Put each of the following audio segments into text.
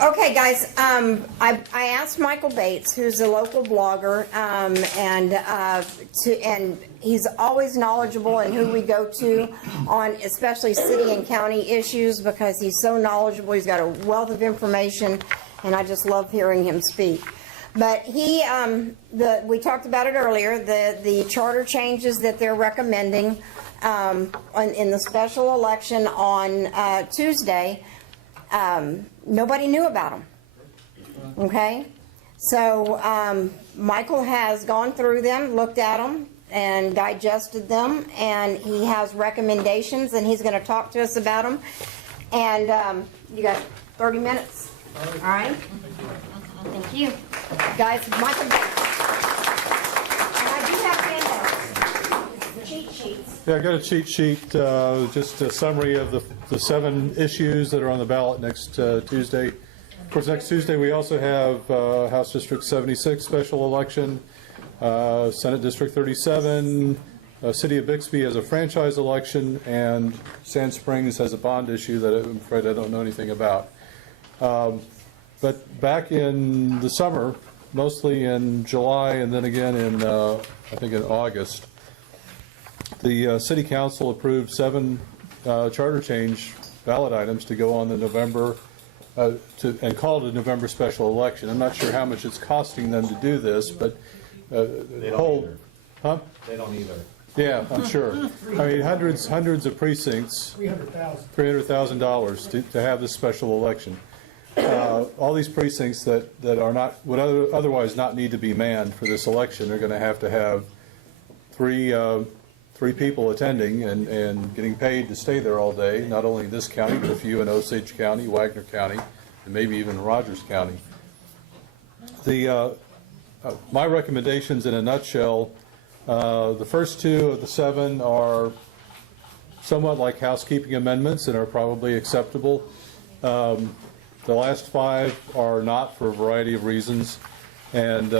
Okay, guys, I asked Michael Bates, who's a local blogger, and he's always knowledgeable in who we go to on especially city and county issues because he's so knowledgeable. He's got a wealth of information, and I just love hearing him speak. But we talked about it earlier, the charter changes that they're recommending in the special election on Tuesday. Nobody knew about them. Okay? So Michael has gone through them, looked at them, and digested them, and he has recommendations, and he's going to talk to us about them. And you got 30 minutes. All right? Thank you. Guys, Michael Bates. And I do have handouts, cheat sheets. Yeah, I got a cheat sheet, just a summary of the 7 issues that are on the ballot next Tuesday. Of course, next Tuesday we also have House District 76 special election, Senate District 37, City of Bixby has a franchise election, and Sand Springs has a bond issue that I'm afraid I don't know anything about. But back in the summer, mostly in July and then again in, I think in August, the City Council approved 7 charter change ballot items to go on the November, and call it a November special election. I'm not sure how much it's costing them to do this, but they don't either. Huh? They don't either. Yeah, I'm sure. I mean, hundreds of precincts, $300,000 to have this special election. All these precincts that are not would otherwise not need to be manned for this election are going to have 3 people attending and getting paid to stay there all day, not only in this county, but a few in Osage County, Wagner County, and maybe even Rogers County. My recommendations in a nutshell, the first 2 of the 7 are somewhat like housekeeping amendments and are probably acceptable. The last 5 are not for a variety of reasons, and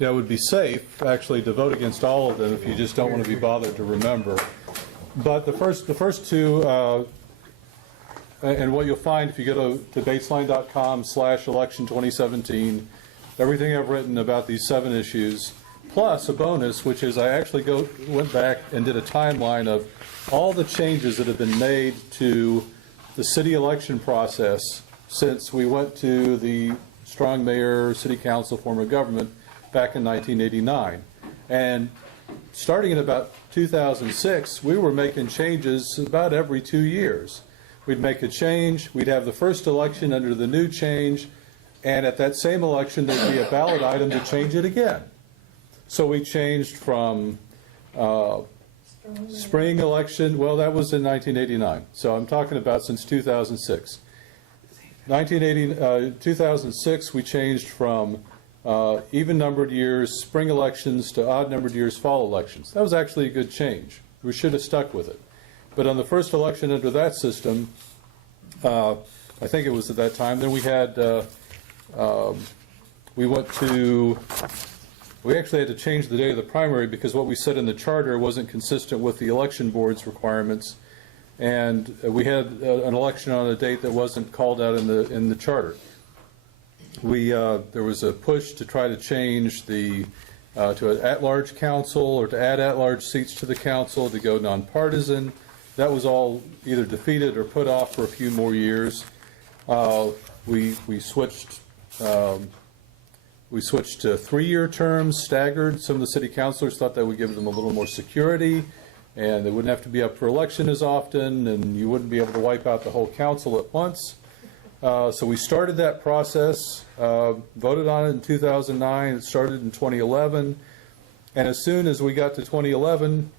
it would be safe actually to vote against all of them if you just don't want to be bothered to remember. But the first 2, and what you'll find if you go to baseline.com/election2017, everything I've written about these 7 issues, plus a bonus, which is I actually went back and did a timeline of all the changes that have been made to the city election process since we went to the strong mayor, city council form of government back in 1989. And starting in about 2006, we were making changes about every 2 years. We'd make a change, we'd have the first election under the new change, and at that same election there'd be a ballot item to change it again. So we changed from spring election, well, that was in 1989, so I'm talking about since 2006. 2006, we changed from even-numbered years, spring elections, to odd-numbered years, fall elections. That was actually a good change. We should have stuck with it. But on the first election under that system, I think it was at that time, then we had, we actually had to change the day of the primary because what we said in the charter wasn't consistent with the election board's requirements, and we had an election on a date that wasn't called out in the charter. There was a push to try to change to an at-large council or to add at-large seats to the council to go nonpartisan. That was all either defeated or put off for a few more years. We switched to 3-year terms, staggered. Some of the city councilors thought that would give them a little more security, and they wouldn't have to be up for election as often, and you wouldn't be able to wipe out the whole council at once. So we started that process, voted on it in 2009, it started in 2011, and as soon as we got to 2011,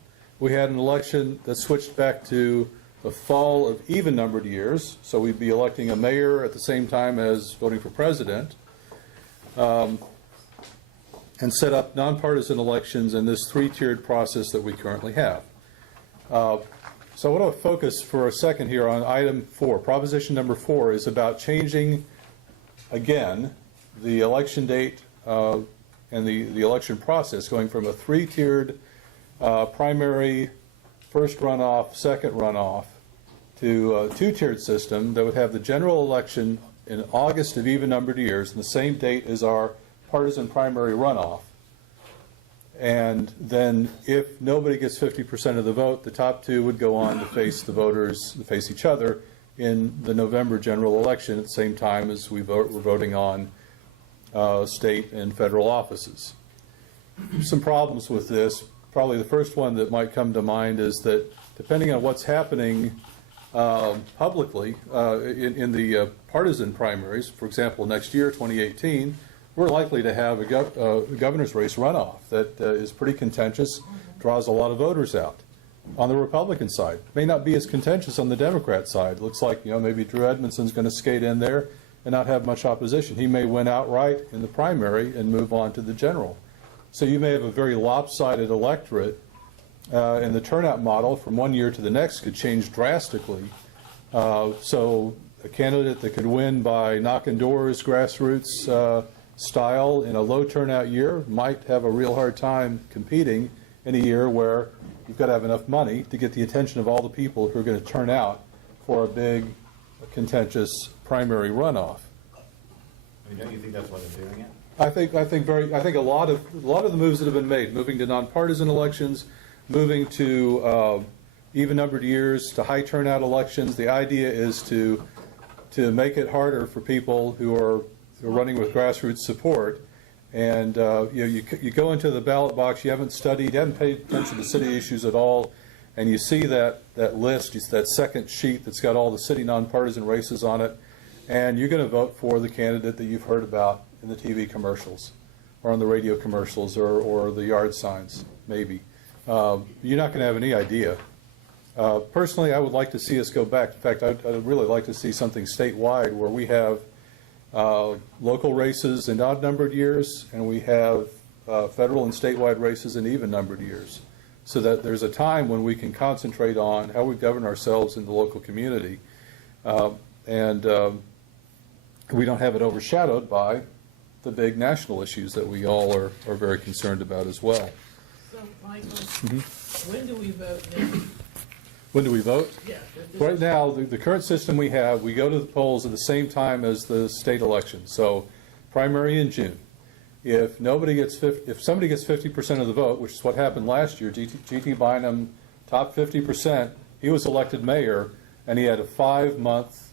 we had an election that switched back to the fall of even-numbered years, so we'd be electing a mayor at the same time as voting for president, and set up nonpartisan elections in this 3-tiered process that we currently have. So I want to focus for a second here on item 4. Proposition number 4 is about changing, again, the election date and the election process, going from a 3-tiered primary, first runoff, second runoff, to a two-tiered system that would have the general election in August of even-numbered years, and the same date as our partisan primary runoff. And then if nobody gets 50% of the vote, the top two would go on to face the voters, to face each other in the November general election at the same time as we're voting on state and federal offices. Some problems with this. Probably the first one that might come to mind is that depending on what's happening publicly in the partisan primaries, for example, next year, 2018, we're likely to have a governor's race runoff that is pretty contentious, draws a lot of voters out. On the Republican side, may not be as contentious on the Democrat side. It looks like, maybe Drew Edmondson's going to skate in there and not have much opposition. He may win outright in the primary and move on to the general. So you may have a very lopsided electorate, and the turnout model from one year to the next could change drastically. So a candidate that could win by knocking doors, grassroots style in a low turnout year might have a real hard time competing in a year where you've got to have enough money to get the attention of all the people who are going to turn out for a big, contentious primary runoff. I mean, don't you think that's why they're doing it? I think a lot of the moves that have been made, moving to nonpartisan elections, moving to even-numbered years, to high turnout elections. The idea is to make it harder for people who are running with grassroots support. And you go into the ballot box, you haven't studied, you haven't paid attention to city issues at all, and you see that list, that second sheet that's got all the city nonpartisan races on it, and you're going to vote for the candidate that you've heard about in the TV commercials or on the radio commercials or the yard signs, maybe. You're not going to have any idea. Personally, I would like to see us go back. In fact, I'd really like to see something statewide where we have local races in odd-numbered years, and we have federal and statewide races in even-numbered years, so that there's a time when we can concentrate on how we govern ourselves in the local community, and we don't have it overshadowed by the big national issues that we all are very concerned about as well. So, Michael, when do we vote now? When do we vote? Yeah. Right now, the current system we have, we go to the polls at the same time as the state election. So primary in June. If somebody gets 50% of the vote, which is what happened last year, G.T. Bynum topped 50%, he was elected mayor, and he had a 5-month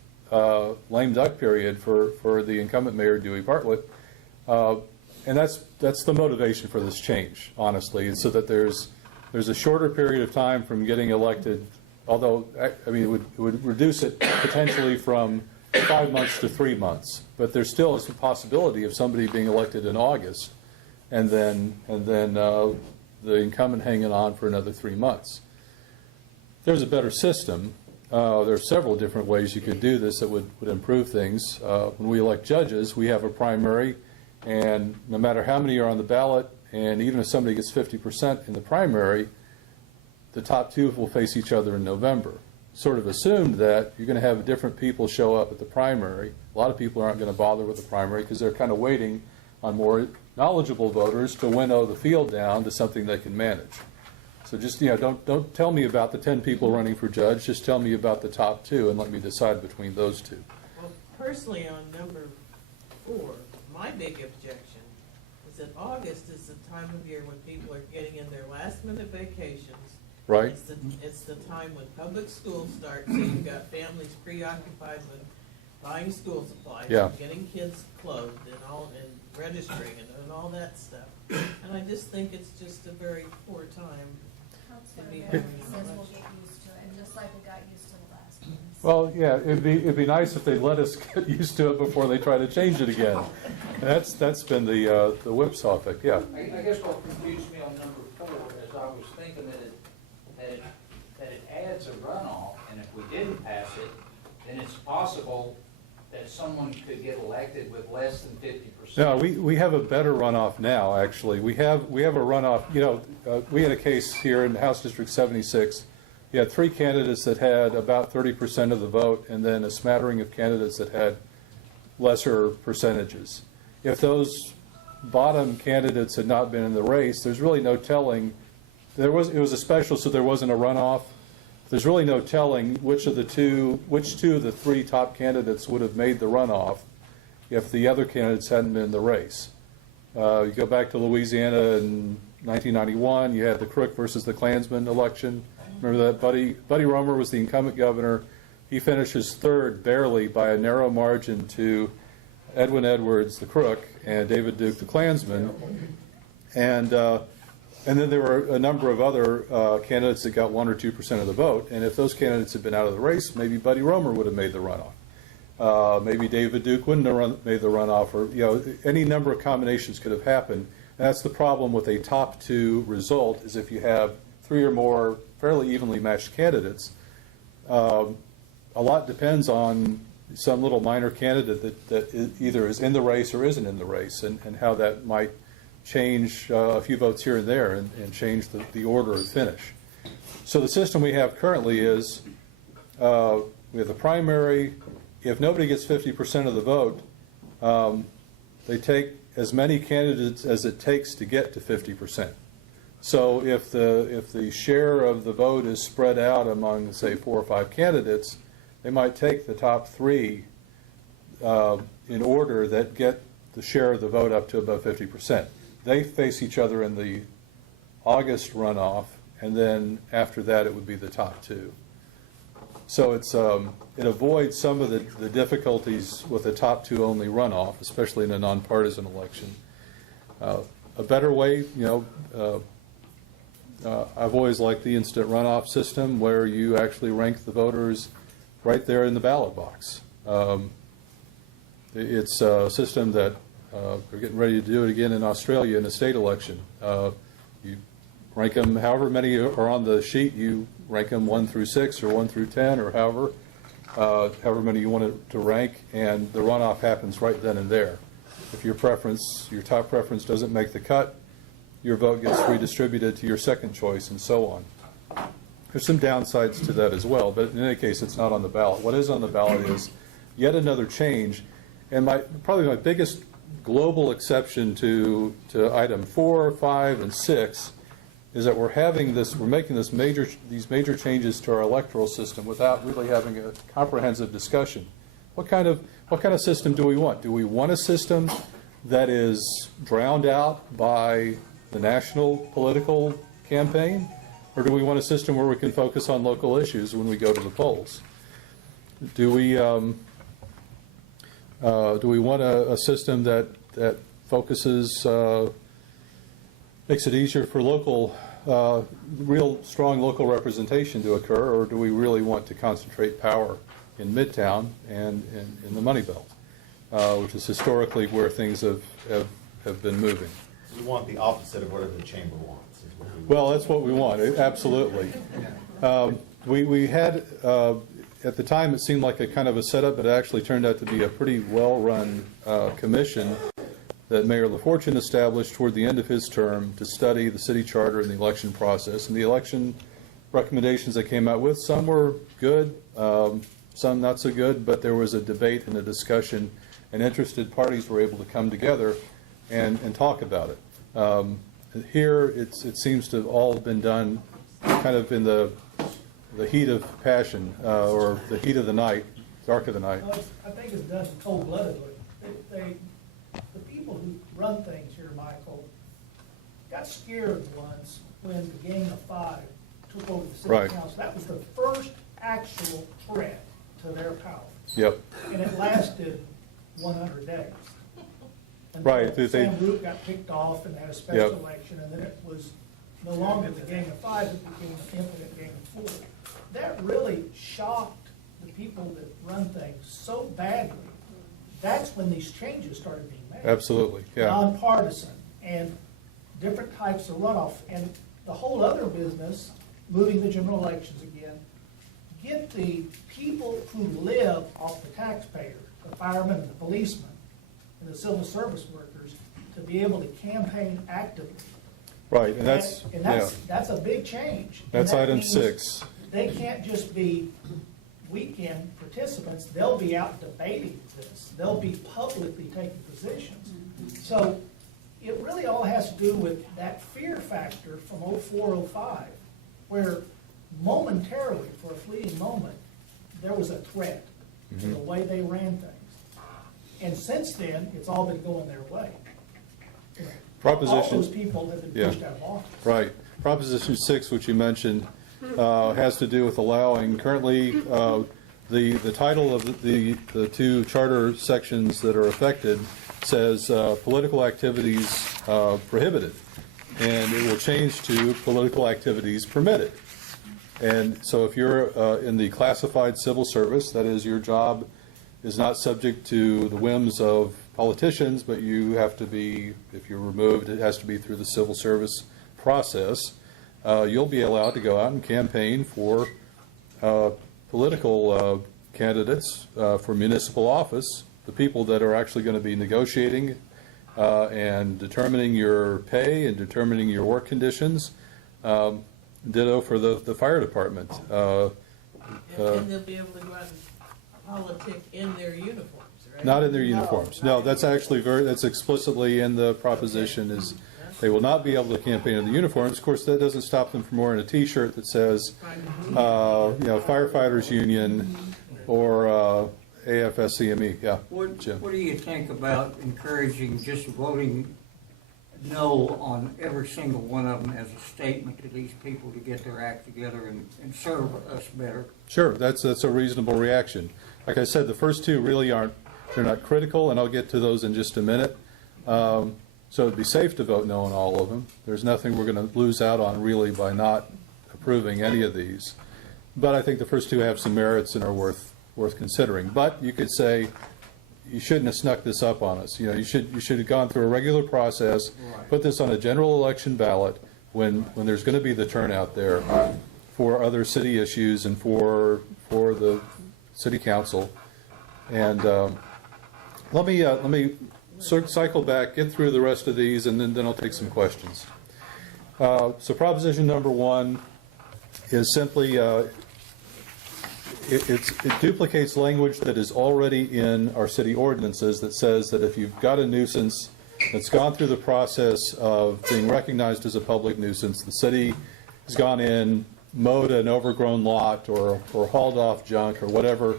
lame duck period for the incumbent mayor, Dewey Bartlett. And that's the motivation for this change, honestly, so that there's a shorter period of time from getting elected. Although, I mean, it would reduce it potentially from 5 months to 3 months. But there still is a possibility of somebody being elected in August and then the incumbent hanging on for another 3 months. There's a better system. There are several different ways you could do this that would improve things. When we elect judges, we have a primary, and no matter how many are on the ballot, and even if somebody gets 50% in the primary, the top two will face each other in November. Sort of assumed that you're going to have different people show up at the primary. A lot of people aren't going to bother with the primary because they're kind of waiting on more knowledgeable voters to winnow the field down to something they can manage. So just, don't tell me about the 10 people running for judge. Just tell me about the top two and let me decide between those two. Well, personally, on number 4, my big objection is that August is the time of year when people are getting in their last-minute vacations. Right? It's the time when public schools start, so you've got families preoccupied with buying school supplies, Yeah. and getting kids clothed, and registering and all that stuff. And I just think it's just a very poor time. That's To what be it having says an we'll election. get used to it, just like we got used to the last one. Well, yeah, it'd be nice if they let us get used to it before they try to change it again. That's been the whipsaw effect. Yeah. I guess what confused me on number 4 is I was thinking that it adds a runoff, and if we didn't pass it, then it's possible that someone could get elected with less than 50%. No, we have a better runoff now, actually. We have a runoff, we had a case here in House District 76. You had 3 candidates that had about 30% of the vote, and then a smattering of candidates that had lesser percentages. If those bottom candidates had not been in the race, there's really no telling. It was a special, so there wasn't a runoff. there's really no telling which two of the three top candidates would have made the runoff if the other candidates hadn't been in the race. You go back to Louisiana in 1991, you had the Crook versus the Klansman election. Remember that? Buddy Roemer was the incumbent governor. He finishes third barely by a narrow margin to Edwin Edwards, the Crook, and David Duke, the Klansman. And then there were a number of other candidates that got 1 or 2% of the vote. And if those candidates had been out of the race, maybe Buddy Roemer would have made the runoff. Maybe David Duke wouldn't have made the runoff, or any number of combinations could have happened. And that's the problem with a top two result, is if you have three or more fairly evenly matched candidates, a lot depends on some little minor candidate that either is in the race or isn't in the race, and how that might change a few votes here and there and change the order of finish. So the system we have currently is we have the primary. If nobody gets 50% of the vote, they take as many candidates as it takes to get to 50%. So if the share of the vote is spread out among, say, 4 or 5 candidates, they might take the top 3 in order that get the share of the vote up to above 50%. They face each other in the August runoff, and then after that it would be the top 2. So it avoids some of the difficulties with a top 2 only runoff, especially in a nonpartisan election. A better way, I've always liked the instant runoff system, where you actually rank the voters right there in the ballot box. It's a system that we're getting ready to do it again in Australia in a state election. You rank them, however many are on the sheet, you rank them 1 through 6 or 1 through 10 or however many you want it to rank, and the runoff happens right then and there. If your top preference doesn't make the cut, your vote gets redistributed to your second choice, and so on. There's some downsides to that as well, but in any case, it's not on the ballot. What is on the ballot is yet another change, and probably my biggest global exception to item 4, 5, and 6 is that we're making these major changes to our electoral system without really having a comprehensive discussion. What kind of system do we want? Do we want a system that is drowned out by the national political campaign, or do we want a system where we can focus on local issues when we go to the polls? Do we want a system that focuses, makes it easier for real strong local representation to occur, or do we really want to concentrate power in Midtown and in the Money Belt, which is historically where things have been moving? We want the opposite of whatever the chamber wants. Is what we want. Well, that's what we want, absolutely. We had, at the time, it seemed like a kind of a setup, but it actually turned out to be a pretty well-run commission that Mayor LaFortune established toward the end of his term to study the city charter and the election process. And the election recommendations they came out with, some were good, some not so good, but there was a debate and a discussion, and interested parties were able to come together and talk about it. Here, it seems to have all been done kind of in the heat of passion, or the heat of the night, dark of the night. Well, I think it's done cold-bloodedly. The people who run things here, Michael, got scared once when the Gang of Five took over the city Right. council. That was the first actual threat to their power. Yep. And it lasted 100 days. Right. Until Sam Root got picked off and they had a special Yep. election, and then it was no longer the Gang of Five, it became an infinite Gang of Four. That really shocked the people that run things so badly. That's when these changes started being made. Absolutely, yeah. Nonpartisan and different types of runoff. And the whole other business, moving the general elections again, get the people who live off the taxpayer, the firemen and the policemen, and the civil service workers, to be able to campaign actively. Right, and that's a big change. And That's that item means 6. They can't just be weekend participants, they'll be out debating this. They'll be publicly taking positions. So it really all has to do with that fear factor from 04, 05, where momentarily, for a fleeting moment, there was a threat to the way they ran things. And since then, it's all been going their way. All Proposition. those people have been Yeah. pushed out of office. Right. Proposition 6, which you mentioned, has to do with allowing, currently, the title of the two charter sections that are affected says political activities prohibited, and it will change to political activities permitted. And so if you're in the classified civil service, that is, your job is not subject to the whims of politicians, but you have to be, if you're removed, it has to be through the civil service process. You'll be allowed to go out and campaign for political candidates for municipal office, the people that are actually going to be negotiating and determining your pay and determining your work conditions. Ditto for the fire department. And they'll be able to go out and politic in their uniforms, right? Not in their uniforms. No, that's actually that's explicitly in the proposition, is they will not be able to campaign in the uniforms. Of course, that doesn't stop them from wearing a T-shirt that says, Firefighters Union or AFSCME. Yeah, Jim. What do you think about encouraging just voting no on every single one of them as a statement to these people to get their act together and serve us better? Sure, that's a reasonable reaction. Like I said, the first two really they're not critical, and I'll get to those in just a minute. So it'd be safe to vote no on all of them. There's nothing we're going to lose out on really by not approving any of these. But I think the first two have some merits and are worth considering. But you could say, you shouldn't have snuck this up on us. You should have gone through a regular process, put this on a general election ballot when there's going to be the turnout there for other city issues and for the city council. And let me cycle back, get through the rest of these, and then I'll take some questions. So proposition number 1 is simply it duplicates language that is already in our city ordinances that says that if you've got a nuisance that's gone through the process of being recognized as a public nuisance, the city has gone in, mowed an overgrown lot or hauled off junk or whatever,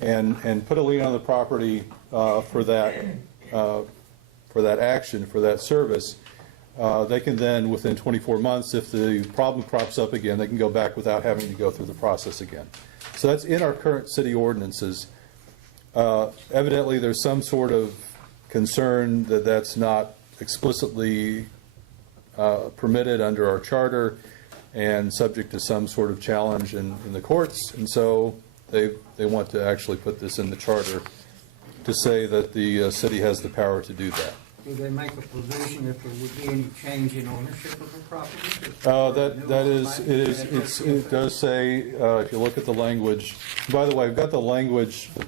and put a lien on the property for that action, for that service, they can then, within 24 months, if the problem crops up again, they can go back without having to go through the process again. So that's in our current city ordinances. Evidently, there's some sort of concern that that's not explicitly permitted under our charter and subject to some sort of challenge in the courts. And so they want to actually put this in the charter to say that the city has the power to do that. Do they make a provision if there would be any change in ownership of the property? It does say, if you look at the language, by the way, I've got the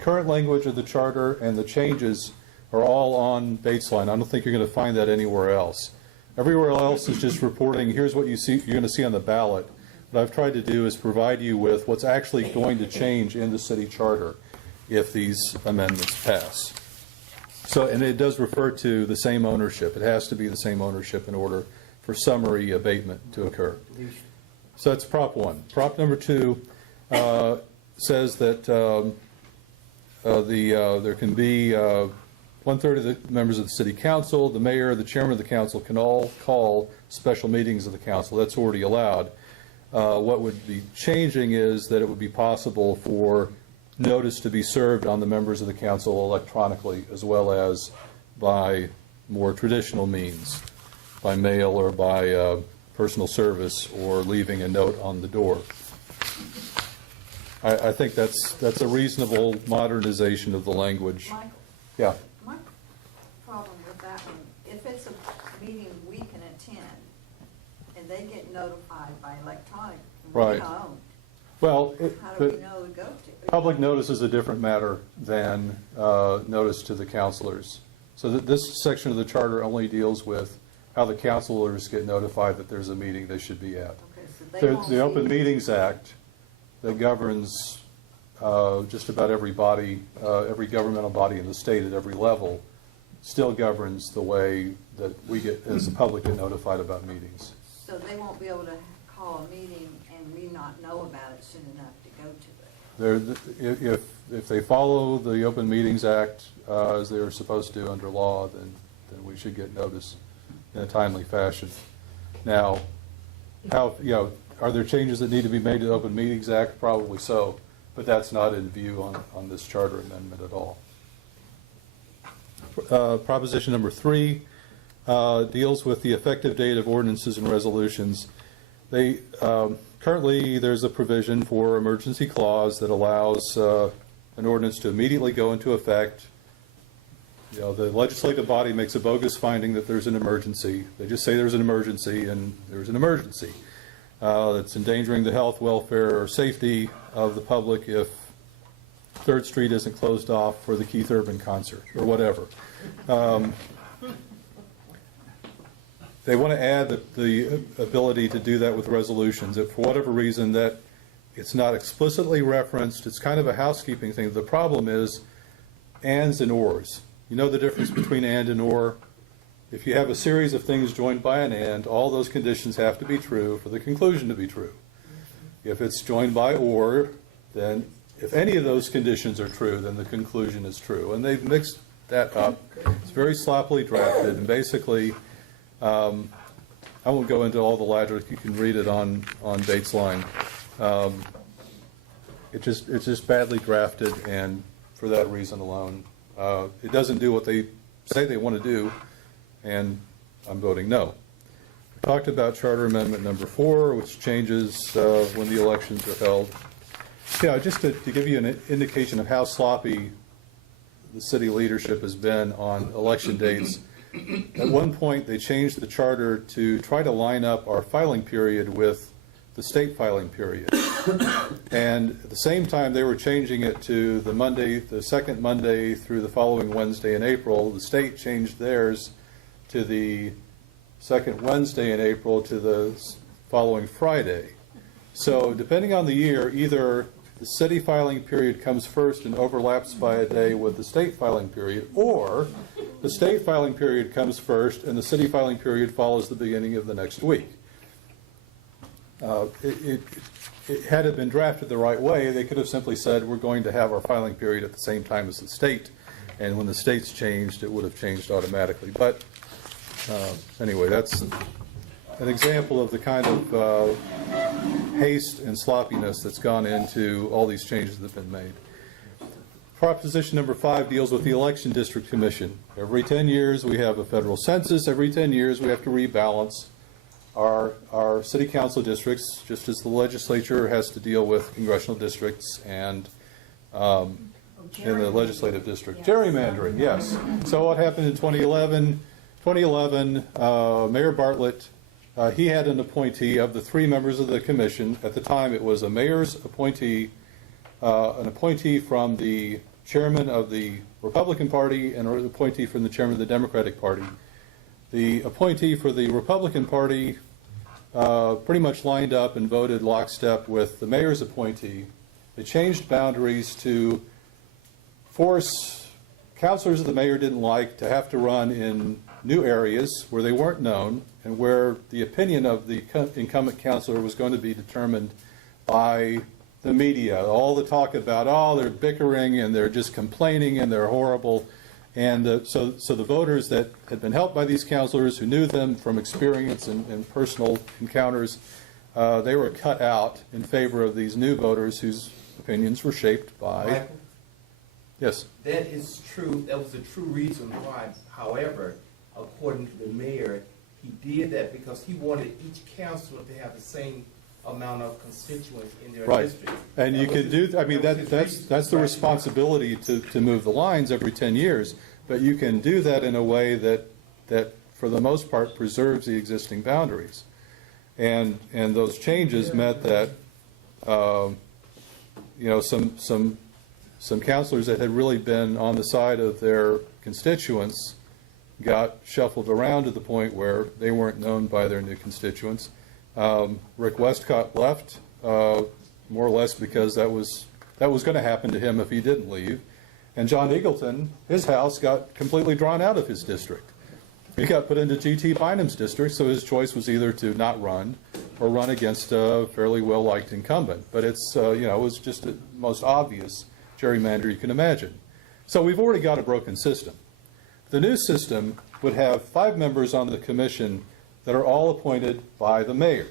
current language of the charter, and the changes are all on baseline. I don't think you're going to find that anywhere else. Everywhere else is just reporting, here's what you're going to see on the ballot. What I've tried to do is provide you with what's actually going to change in the city charter if these amendments pass. So, and it does refer to the same ownership. It has to be the same ownership in order for summary abatement to occur. So that's Prop 1. Prop number 2 says that there can be 1/3 of the members of the city council, the mayor, the chairman of the council can all call special meetings of the council. That's already allowed. What would be changing is that it would be possible for notice to be served on the members of the council electronically, as well as by more traditional means, by mail or by personal service, or leaving a note on the door. I think that's a reasonable modernization of the language. Michael, Yeah. my problem with that one, if it's a meeting we can attend and they get notified by electronic, Right. we don't. Well, How do we know to go to? public notice is a different matter than notice to the councilors. So this section of the charter only deals with how the councilors get notified that there's a meeting they should be at. Okay, so they The won't the Open see- Meetings Act that governs just about every body, every governmental body in the state at every level, still governs the way that we get, as the public, get notified about meetings. So they won't be able to call a meeting and we not know about it soon enough to go to it. If they follow the Open Meetings Act as they are supposed to under law, then we should get notice in a timely fashion. Now, are there changes that need to be made to the Open Meetings Act? Probably so, but that's not in view on this charter amendment at all. Proposition number 3 deals with the effective date of ordinances and resolutions. Currently, there's a provision for emergency clause that allows an ordinance to immediately go into effect. The legislative body makes a bogus finding that there's an emergency. They just say there's an emergency, and there's an emergency that's endangering the health, welfare, or safety of the public if 3rd Street isn't closed off for the Keith Urban concert or whatever. They want to add the ability to do that with resolutions. If for whatever reason that it's not explicitly referenced, it's kind of a housekeeping thing. The problem is ands and ors. You know the difference between and or? If you have a series of things joined by an and, all those conditions have to be true for the conclusion to be true. If it's joined by or, then if any of those conditions are true, then the conclusion is true. And they've mixed that up. It's very sloppily drafted, and basically, I won't go into all the logic. You can read it on Bates Line. It's just badly drafted, and for that reason alone, it doesn't do what they say they want to do, and I'm voting no. We talked about Charter Amendment number 4, which changes when the elections are held. Just to give you an indication of how sloppy the city leadership has been on election dates. At one point, they changed the charter to try to line up our filing period with the state filing period. And at the same time, they were changing it to the second Monday through the following Wednesday in April. The state changed theirs to the second Wednesday in April to the following Friday. So depending on the year, either the city filing period comes first and overlaps by a day with the state filing period, or the state filing period comes first and the city filing period follows the beginning of the next week. Had it been drafted the right way, they could have simply said, we're going to have our filing period at the same time as the state, and when the states changed, it would have changed automatically. But anyway, that's an example of the kind of haste and sloppiness that's gone into all these changes that have been made. Proposition number 5 deals with the Election District Commission. Every 10 years we have a federal census. Every 10 years we have to rebalance our city council districts, just as the legislature has to deal with congressional districts and in the legislative district. Gerrymandering, yes. So what happened in 2011? 2011, Mayor Bartlett, he had an appointee of the 3 members of the commission. At the time, it was a mayor's appointee, an appointee from the chairman of the Republican Party, and an appointee from the chairman of the Democratic Party. The appointee for the Republican Party pretty much lined up and voted lockstep with the mayor's appointee. They changed boundaries to force councilors that the mayor didn't like to have to run in new areas where they weren't known and where the opinion of the incumbent councilor was going to be determined by the media. All the talk about, oh, they're bickering and they're just complaining and they're horrible. And so the voters that had been helped by these councilors, who knew them from experience and personal encounters, they were cut out in favor of these new voters whose opinions were shaped by... Michael, yes? that is true. That was the true reason why. However, according to the mayor, he did that because he wanted each councilor to have the same amount of constituents in their Right. district. And you can do, I mean, that's the responsibility to move the lines every 10 years, but you can do that in a way that for the most part preserves the existing boundaries. And those changes meant that, some councilors that had really been on the side of their constituents got shuffled around to the point where they weren't known by their new constituents. Rick Westcott left, more or less because that was going to happen to him if he didn't leave. And John Eagleton, his house got completely drawn out of his district. He got put into G.T. Bynum's district, so his choice was either to not run or run against a fairly well-liked incumbent. But it's, it was just the most obvious gerrymander you can imagine. So we've already got a broken system. The new system would have 5 members on the commission that are all appointed by the mayor.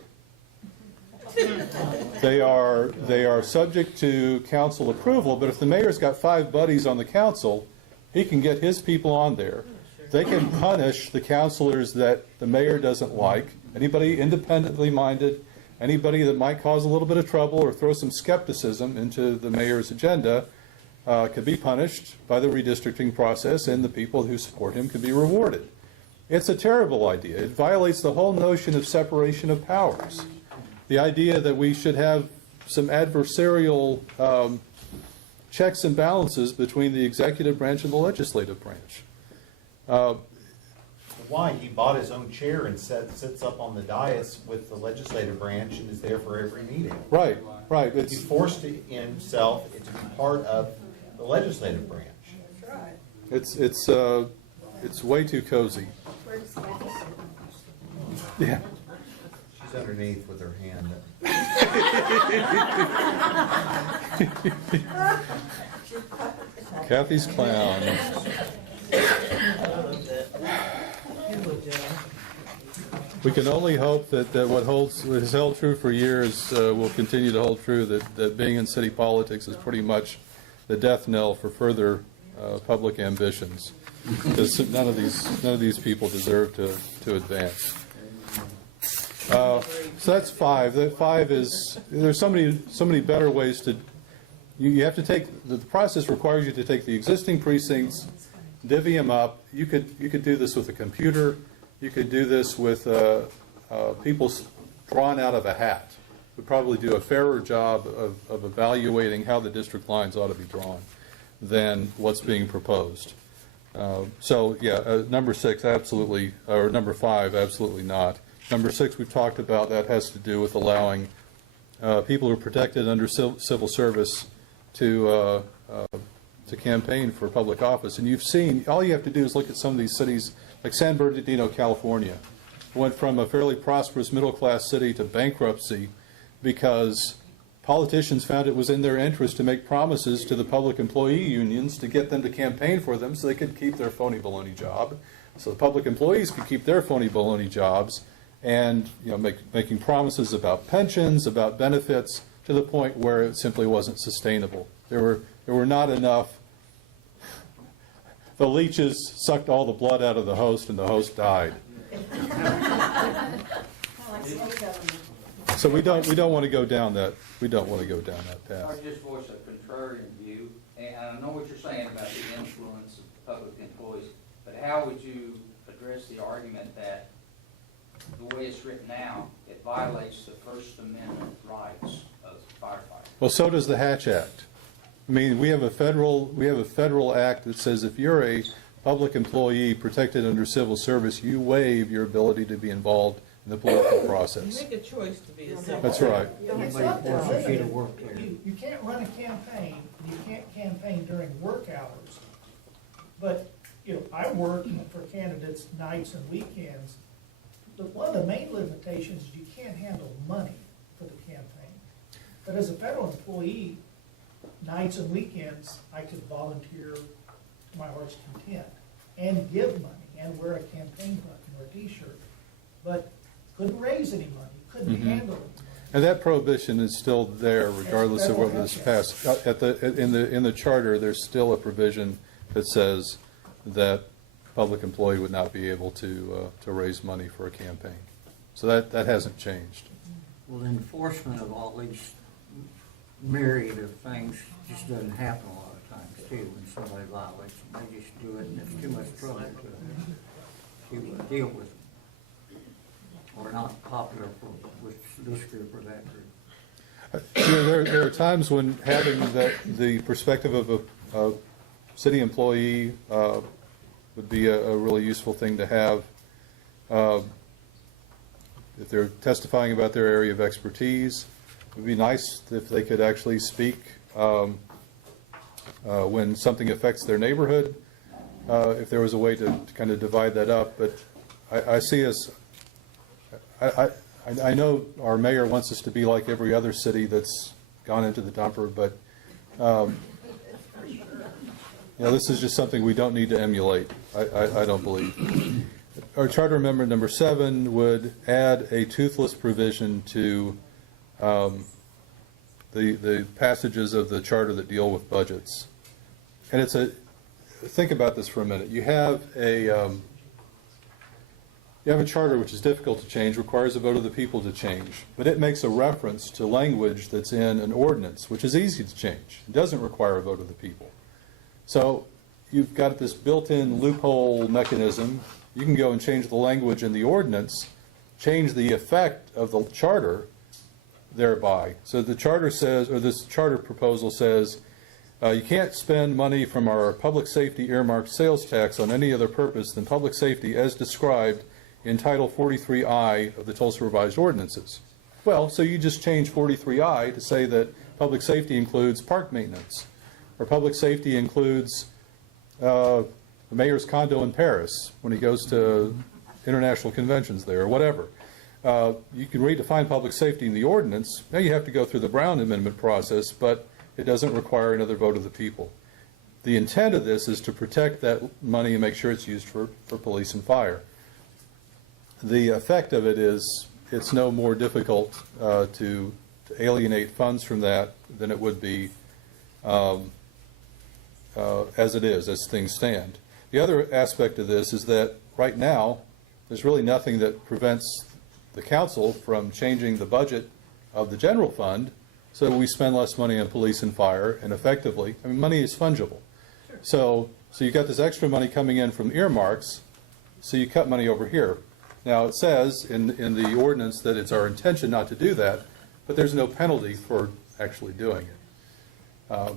They are subject to council approval, but if the mayor's got 5 buddies on the council, he can get his people on there. They can punish the councilors that the mayor doesn't like, anybody independently minded, anybody that might cause a little bit of trouble or throw some skepticism into the mayor's agenda could be punished by the redistricting process, and the people who support him could be rewarded. It's a terrible idea. It violates the whole notion of separation of powers. The idea that we should have some adversarial checks and balances between the executive branch and the legislative branch. Why? He bought his own chair and sits up on the dais with the legislative branch and is there for every meeting. Right. He forced himself to be part of the legislative branch. It's way too cozy. Yeah. She's underneath with her hand. Kathy's clown. We can only hope that what has held true for years will continue to hold true, that being in city politics is pretty much the death knell for further public ambitions. Because none of these people deserve to advance. So that's 5. That 5 is, there's so many better ways to, you have to take, the process requires you to take the existing precincts, divvy them up. You could do this with a computer. You could do this with people drawn out of a hat. Would probably do a fairer job of evaluating how the district lines ought to be drawn than what's being proposed. Number 6, absolutely, or number 5, absolutely not. Number 6, we've talked about, that has to do with allowing people who are protected under civil service to campaign for public office. And you've seen, all you have to do is look at some of these cities, like San Bernardino, California, went from a fairly prosperous middle-class city to bankruptcy because politicians found it was in their interest to make promises to the public employee unions to get them to campaign for them so they could keep their phony baloney job, so the public employees could keep their phony baloney jobs, and making promises about pensions, about benefits, to the point where it simply wasn't sustainable. There were not enough. The leeches sucked all the blood out of the host, and the host died. So we don't want to go down that. We don't want to go down that path. I just voice a contrarian view, and I know what you're saying about the influence of public employees, but how would you address the argument that the way it's written now, it violates the First Amendment rights of firefighters? Well, so does the Hatch Act. I mean, we have a federal act that says if you're a public employee protected under civil service, you waive your ability to be involved in the political You process. make a choice to be a civil. That's right. It's up there, isn't it? You can't run a campaign, you can't campaign during work hours. But, I work for candidates nights and weekends. But one of the main limitations is you can't handle money for the campaign. But as a federal employee, nights and weekends, I could volunteer to my heart's content and give money and wear a campaign button or a T-shirt. But couldn't raise any money, couldn't handle it. And that prohibition is still there, regardless of whether it's passed. In the charter, there's still a provision that says that public employee would not be able to raise money for a campaign. So that hasn't changed. Well, the enforcement of all these myriad of things just doesn't happen a lot of times, too, when somebody violates them. They just do it, and it's too much trouble to deal with them. Or not popular with this group or that group. There are times when having the perspective of a city employee would be a really useful thing to have. If they're testifying about their area of expertise, it would be nice if they could actually speak when something affects their neighborhood, if there was a way to kind of divide that up. But I see us, I know our mayor wants us to be like every other city that's gone into the dumper, but, this is just something we don't need to emulate, I don't believe. Our charter amendment number 7 would add a toothless provision to the passages of the charter that deal with budgets. And think about this for a minute. You have a charter which is difficult to change, requires a vote of the people to change, but it makes a reference to language that's in an ordinance, which is easy to change. It doesn't require a vote of the people. So you've got this built-in loophole mechanism. You can go and change the language in the ordinance, change the effect of the charter thereby. So the charter says, or this charter proposal says, you can't spend money from our public safety earmarked sales tax on any other purpose than public safety as described in Title 43I of the Tulsa Revised Ordinances. Well, so you just change 43I to say that public safety includes park maintenance, or public safety includes the mayor's condo in Paris when he goes to international conventions there, or whatever. You can redefine public safety in the ordinance. Now you have to go through the Brown Amendment process, but it doesn't require another vote of the people. The intent of this is to protect that money and make sure it's used for police and fire. The effect of it is it's no more difficult to alienate funds from that than it would be as it is, as things stand. The other aspect of this is that right now, there's really nothing that prevents the council from changing the budget of the general fund so we spend less money on police and fire, and effectively, money is fungible. So you got this extra money coming in from earmarks, so you cut money over here. Now, it says in the ordinance that it's our intention not to do that, but there's no penalty for actually doing it.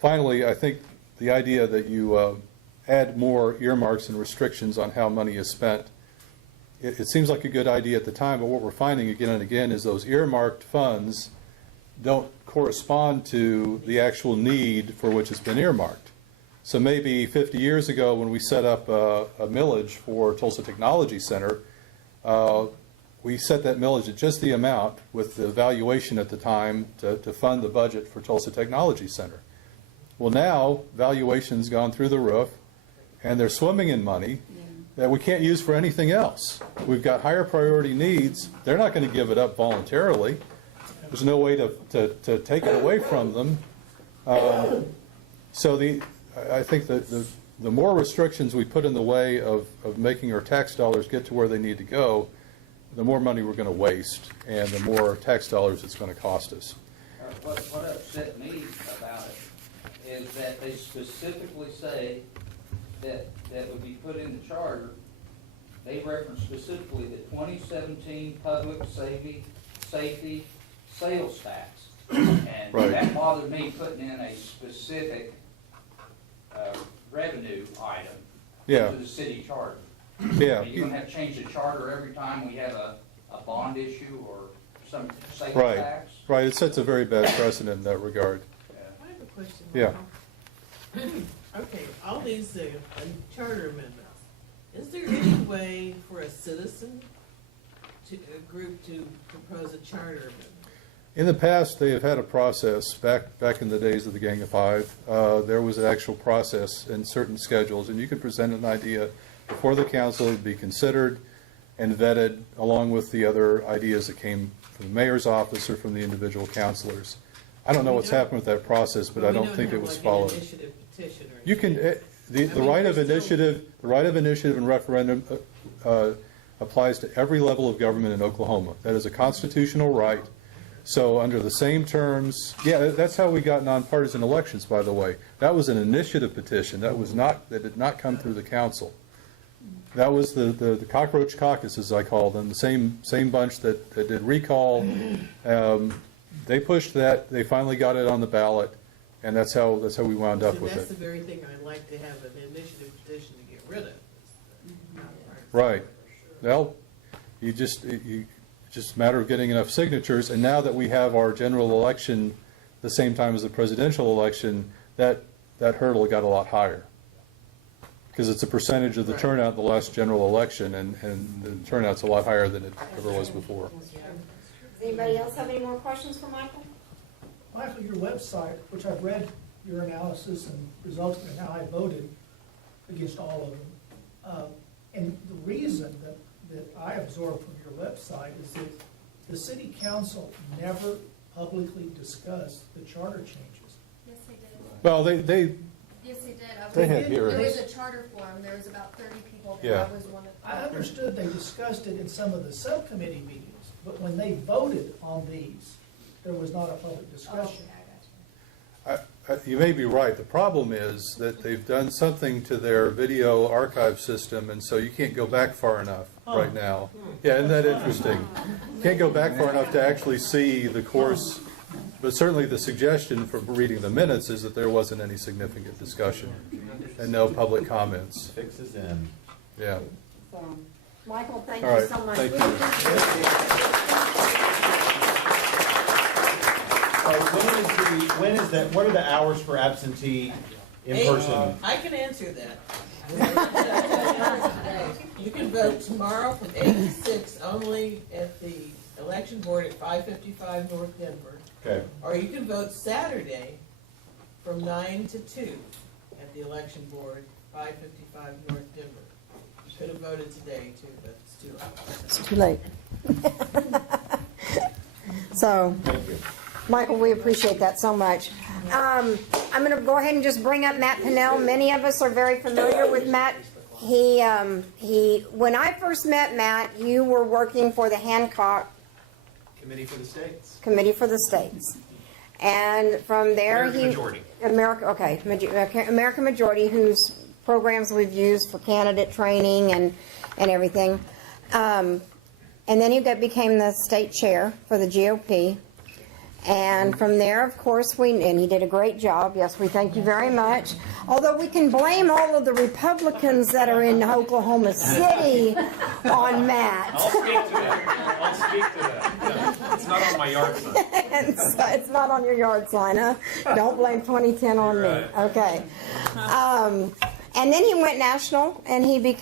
Finally, I think the idea that you add more earmarks and restrictions on how money is spent, it seems like a good idea at the time, but what we're finding again and again is those earmarked funds don't correspond to the actual need for which it's been earmarked. So maybe 50 years ago when we set up a millage for Tulsa Technology Center, we set that millage at just the amount with the valuation at the time to fund the budget for Tulsa Technology Center. Well, now valuation's gone through the roof and they're swimming in money that we can't use for anything else. We've got higher priority needs. They're not going to give it up voluntarily. There's no way to take it away from them. So I think that the more restrictions we put in the way of making our tax dollars get to where they need to go, the more money we're going to waste and the more tax dollars it's going to cost us. What upset me about it is that they specifically say that would be put in the charter. They reference specifically the 2017 public safety sales tax. And Right. that bothered me, putting in a specific revenue item Yeah. into the city charter. Yeah. You're gonna have to change the charter every time we have a bond issue or some sales Right. tax? Right. It sets a very bad precedent in that regard. I have a question. Yeah. Okay, all these charter amendments, is there any way for a citizen a group to propose a charter amendment? In the past, they have had a process, back in the days of the Gang of Five. There was an actual process and certain schedules, and you could present an idea before the council, it'd be considered and vetted along with the other ideas that came from the mayor's office or from the individual councilors. I don't know what's happened with that process, but I don't think it was followed. We don't have like an initiative petition or anything. You can, the right of initiative and referendum applies to every level of government in Oklahoma. That is a constitutional right. So under the same terms, yeah, that's how we got nonpartisan elections, by the way. That was an initiative petition. That did not come through the council. That was the cockroach caucus, as I call them, the same bunch that did recall. They pushed that. They finally got it on the ballot, and that's how we wound up with That's the it. very thing I like to have an initiative petition to get rid of. Right. Well, it's just a matter of getting enough signatures, and now that we have our general election the same time as the presidential election, that hurdle got a lot higher. because it's a percentage of the Right. turnout in the last general election, and the turnout's a lot higher than it ever was before. Does anybody else have any more questions for Michael? Michael, your website, which I've read your analysis and results and how I voted against all of them. And the reason that I absorbed from your website is that the city council never publicly discussed the charter changes. Yes, they did. Well, they Yes, they did. They had hearings. There was a charter forum, there was about 30 people there, Yeah. I was one of I them. understood they discussed it in some of the subcommittee meetings, but when they voted on these, there was not a public Oh, discussion. okay, I got you. You may be right. The problem is that they've done something to their video archive system, and so you can't go back far enough right now. Yeah, isn't that interesting? Can't go back far enough to actually see the course, but certainly the suggestion for reading the minutes is that there wasn't any significant discussion and no public comments. Fix is in. Yeah. So, Michael, thank All you right, so much. thank We you. appreciate When is that, what are the hours for absentee in person? I can answer that. You can vote tomorrow from 8 to 6 only at the election board at 555 North Denver. Okay, Or you can vote Saturday from 9 to 2 at the election board, 555 North Denver. You could have voted today too, but it's too late. It's too late. So, Michael, we appreciate that so much. I'm going to go ahead and just bring up Matt Pinnell. Many of us are very familiar with Matt. When I first met Matt, you were working for the Hancock Committee for the States. Committee for the States. And from there, American Majority. American Majority, whose programs we've used for candidate training and everything. And then he became the state chair for the GOP. And from there, of course, and he did a great job. Yes, we thank you very much. Although we can blame all of the Republicans that are in Oklahoma City on Matt. I'll speak to that. I'll speak to that. Yeah. It's not on my yard sign. It's not on your yard sign, huh? Don't blame 2010 on me. Right. Okay. And then he went national, and he was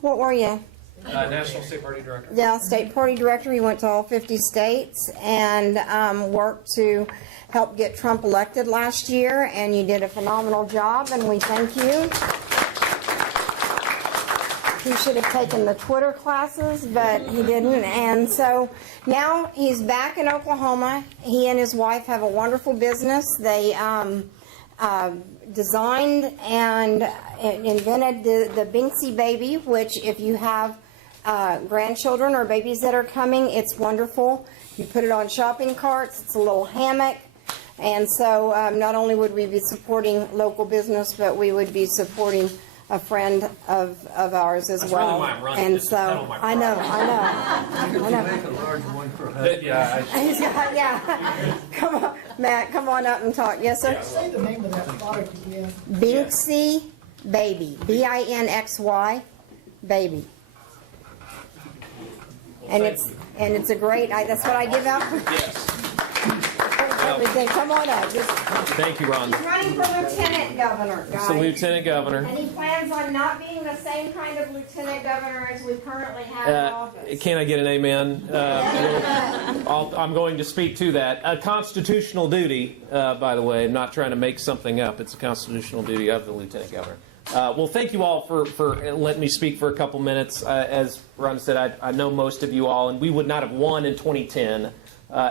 what were you? National State Party Director. Yeah, state party director. He went to all 50 states and worked to help get Trump elected last year, and you did a phenomenal job, and we thank you. He should have taken the Twitter classes, but he didn't. And so now he's back in Oklahoma. He and his wife have a wonderful business. They designed and invented the Binksy baby, which if you have grandchildren or babies that are coming, it's wonderful. You put it on shopping carts. It's a little hammock. And so not only would we be supporting local business, but we would be supporting a friend of ours as That's well. really why I'm running. And It's to so pedal my I know. Could you make a large one for her? Yeah. He's got, yeah. Come on, Matt, come on up and talk. Yes, sir? Say the name of that product again. Binksy Baby, Binxy Baby. And it's a great, that's what I give out. Yes. Everything. Come on up. Thank you, Ron. He's running for lieutenant governor, guys. It's the Lieutenant Governor. And he plans on not being the same kind of lieutenant governor as we currently have in office. Can I get an amen? I'm going to speak to that. A constitutional duty, by the way. I'm not trying to make something up. It's a constitutional duty of the Lieutenant Governor. Well, thank you all for letting me speak for a couple minutes. As Ron said, I know most of you all, and we would not have won in 2010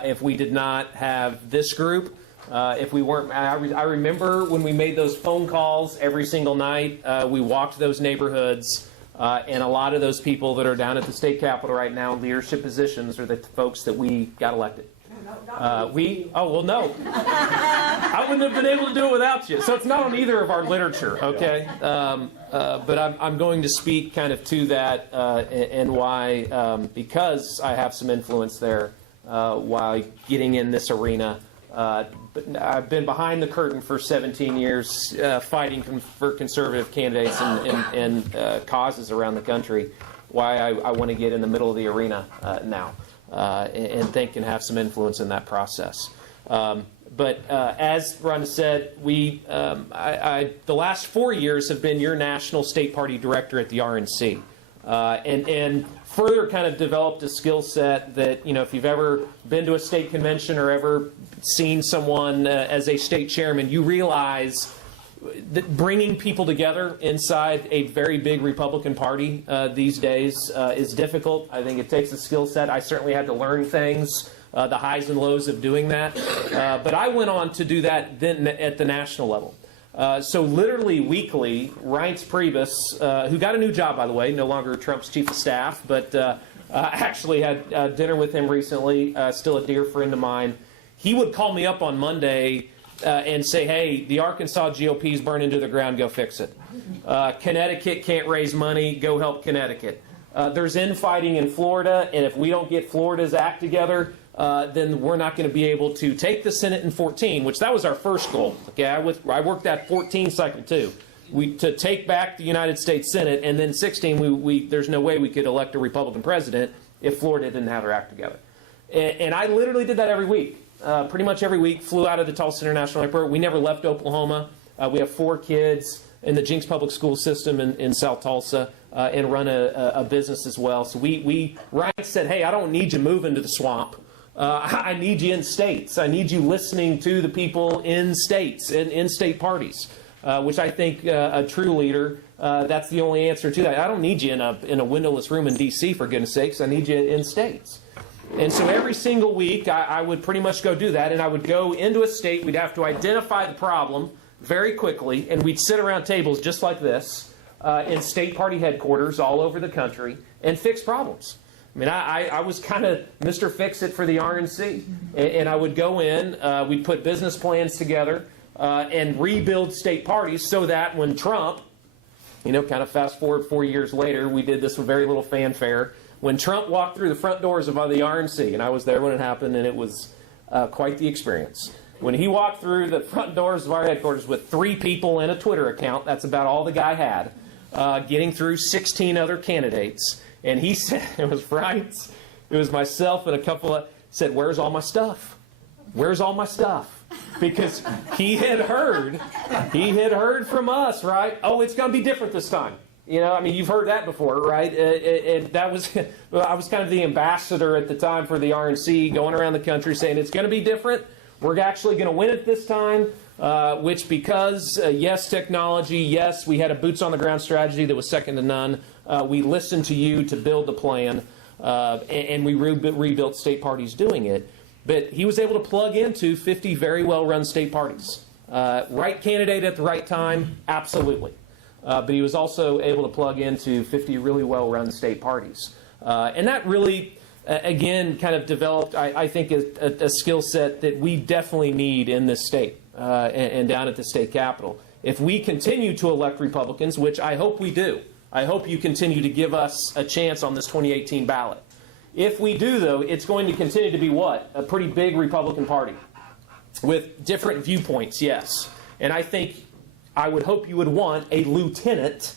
if we did not have this group. If we weren't, I remember when we made those phone calls every single night. We walked those neighborhoods, and a lot of those people that are down at the state capitol right now in leadership positions are the folks that we got elected. No. I wouldn't have been able to do it without you. So it's not on either of our literature, okay? But I'm going to speak kind of to that and why, because I have some influence there, while getting in this arena. But I've been behind the curtain for 17 years, fighting for conservative candidates and causes around the country. Why I want to get in the middle of the arena now, and think and have some influence in that process. But as Rhonda said, the last 4 years have been your national state party director at the RNC. And further kind of developed a skill set that, you know, if you've ever been to a state convention or ever seen someone as a state chairman, you realize that bringing people together inside a very big Republican Party these days is difficult. I think it takes a skill set. I certainly had to learn things, the highs and lows of doing that. But I went on to do that then at the national level. So literally weekly, Reince Priebus, who got a new job, by the way, no longer Trump's chief of staff, but actually had dinner with him recently, still a dear friend of mine. He would call me up on Monday and say, hey, the Arkansas GOP's burning to the ground, go fix it. Connecticut can't raise money, go help Connecticut. There's infighting in Florida, and if we don't get Florida's act together, then we're not going to be able to take the Senate in 14, which that was our first goal. Okay, I worked that 14 cycle too. To take back the United States Senate, and then 16, there's no way we could elect a Republican president if Florida didn't have their act together. And I literally did that every week. Pretty much every week, flew out of the Tulsa International Airport. We never left Oklahoma. We have 4 kids in the Jinx Public School System in South Tulsa and run a business as well. So Ryan said, hey, I don't need you moving to the swamp. I need you in states. I need you listening to the people in states, in state parties, which I think a true leader, that's the only answer to that. I don't need you in a windowless room in D.C., for goodness sakes. I need you in states. And so every single week, I would pretty much go do that, and I would go into a state. We'd have to identify the problem very quickly, and we'd sit around tables just like this in state party headquarters all over the country and fix problems. I mean, I was kind of Mr. Fix-It for the RNC, and I would go in, we'd put business plans together and rebuild state parties so that when Trump, you know, kind of fast forward 4 years later, we did this with very little fanfare. When Trump walked through the front doors of the RNC, and I was there when it happened, and it was quite the experience. When he walked through the front doors of our headquarters with 3 people and a Twitter account, that's about all the guy had, getting through 16 other candidates. And he said, it was Reince, it was myself and a couple of, said, where's all my stuff? Where's all my stuff? Because he had heard from us, right? Oh, it's going to be different this time. You know, I mean, you've heard that before, right? And that was, I was kind of the ambassador at the time for the RNC, going around the country saying it's going to be different. We're actually going to win it this time, which because, yes, technology, yes, we had a boots-on-the-ground strategy that was second to none. We listened to you to build the plan, and we rebuilt state parties doing it. But he was able to plug into 50 very well-run state parties. Right candidate at the right time, absolutely. But he was also able to plug into 50 really well-run state parties. And that really, again, kind of developed, I think, a skill set that we definitely need in this state and down at the state capitol. If we continue to elect Republicans, which I hope we do, I hope you continue to give us a chance on this 2018 ballot. If we do, though, it's going to continue to be what? A pretty big Republican Party with different viewpoints, yes. And I would hope you would want a lieutenant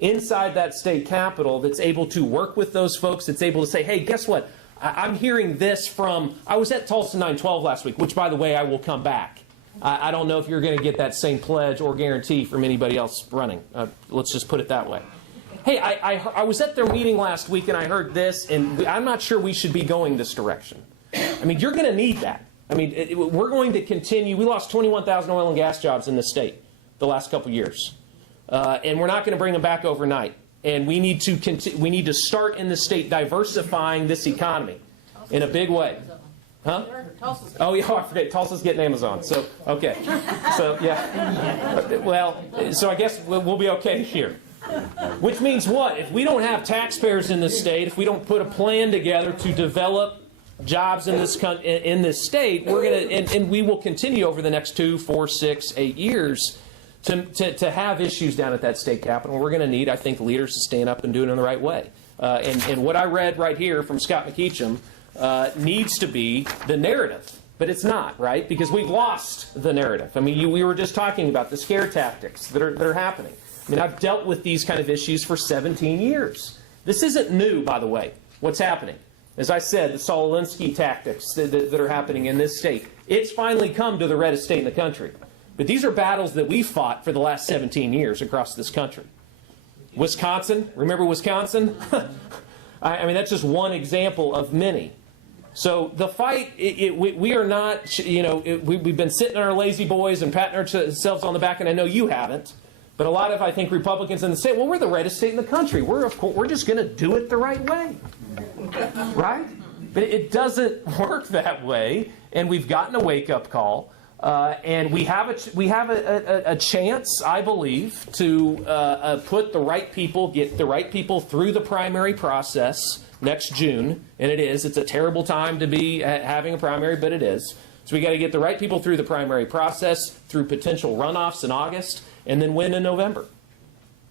inside that state capitol that's able to work with those folks, that's able to say, hey, guess what? I'm hearing this from, I was at Tulsa 9.12 last week, which, by the way, I will come back. I don't know if you're going to get that same pledge or guarantee from anybody else running. Let's just put it that way. Hey, I was at their meeting last week and I heard this, and I'm not sure we should be going this direction. I mean, you're going to need that. I mean, we're going to continue. We lost 21,000 oil and gas jobs in this state the last couple years. And we're not going to bring them back overnight. And we need to start in the state diversifying this economy in a big way. Huh? Oh, yeah, I forget. Tulsa's getting Amazon. So, okay. So, yeah. Well, so I guess we'll be okay here. Which means what? If we don't have taxpayers in this state, if we don't put a plan together to develop jobs in this state, we're going to, and we will continue over the next 2, 4, 6, 8 years to have issues down at that state capitol. We're going to need, I think, leaders to stand up and do it in the right way. And what I read right here from Scott McEacham needs to be the narrative. But it's not, right? Because we've lost the narrative. I mean, we were just talking about the scare tactics that are happening. I mean, I've dealt with these kind of issues for 17 years. This isn't new, by the way, what's happening. As I said, the Saul Alinsky tactics that are happening in this state, It's finally come to the reddest state in the country. But these are battles that we fought for the last 17 years across this country. Wisconsin, remember Wisconsin? I mean, that's just one example of many. So the fight, we are not, we've been sitting on our lazy boys and patting ourselves on the back, and I know you haven't. But a lot of, I think, Republicans in the state, well, we're the reddest state in the country. We're just going to do it the right way. Right? But it doesn't work that way, and we've gotten a wake-up call. And we have a chance, I believe, to put the right people, get the right people through the primary process next June. And it's a terrible time to be having a primary, but it is. So we got to get the right people through the primary process, through potential runoffs in August, and then win in November.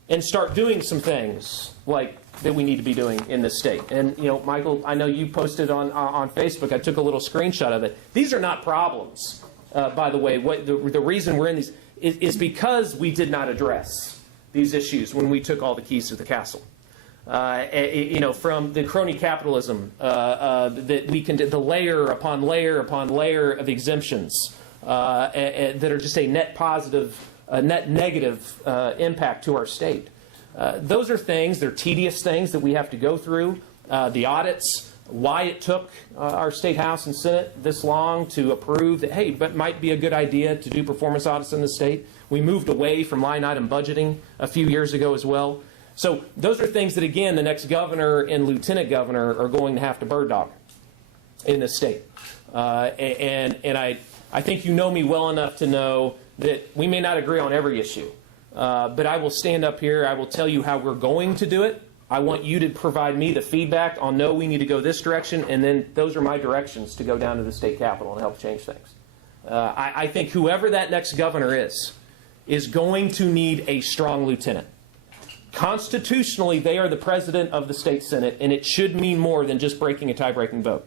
And start doing some things like that we need to be doing in this state. And, Michael, I know you posted on Facebook. I took a little screenshot of it. These are not problems. By the way, the reason we're in these is because we did not address these issues when we took all the keys to the castle. From the crony capitalism that we can do, the layer upon layer upon layer of exemptions that are just a net positive, net negative impact to our state. Those are things, they're tedious things that we have to go through. The audits. Why it took our State House and Senate this long to approve that, hey, but might be a good idea to do performance audits in the state. We moved away from line item budgeting a few years ago as well. So those are things that, again, the next governor and lieutenant governor are going to have to bird dog in this state. And I think you know me well enough to know that we may not agree on every issue. But I will stand up here. I will tell you how we're going to do it. I want you to provide me the feedback on, no, we need to go this direction, and then those are my directions to go down to the state capitol and help change things. I think whoever that next governor is going to need a strong lieutenant. Constitutionally, they are the president of the state senate, and it should mean more than just breaking a tie-breaking vote.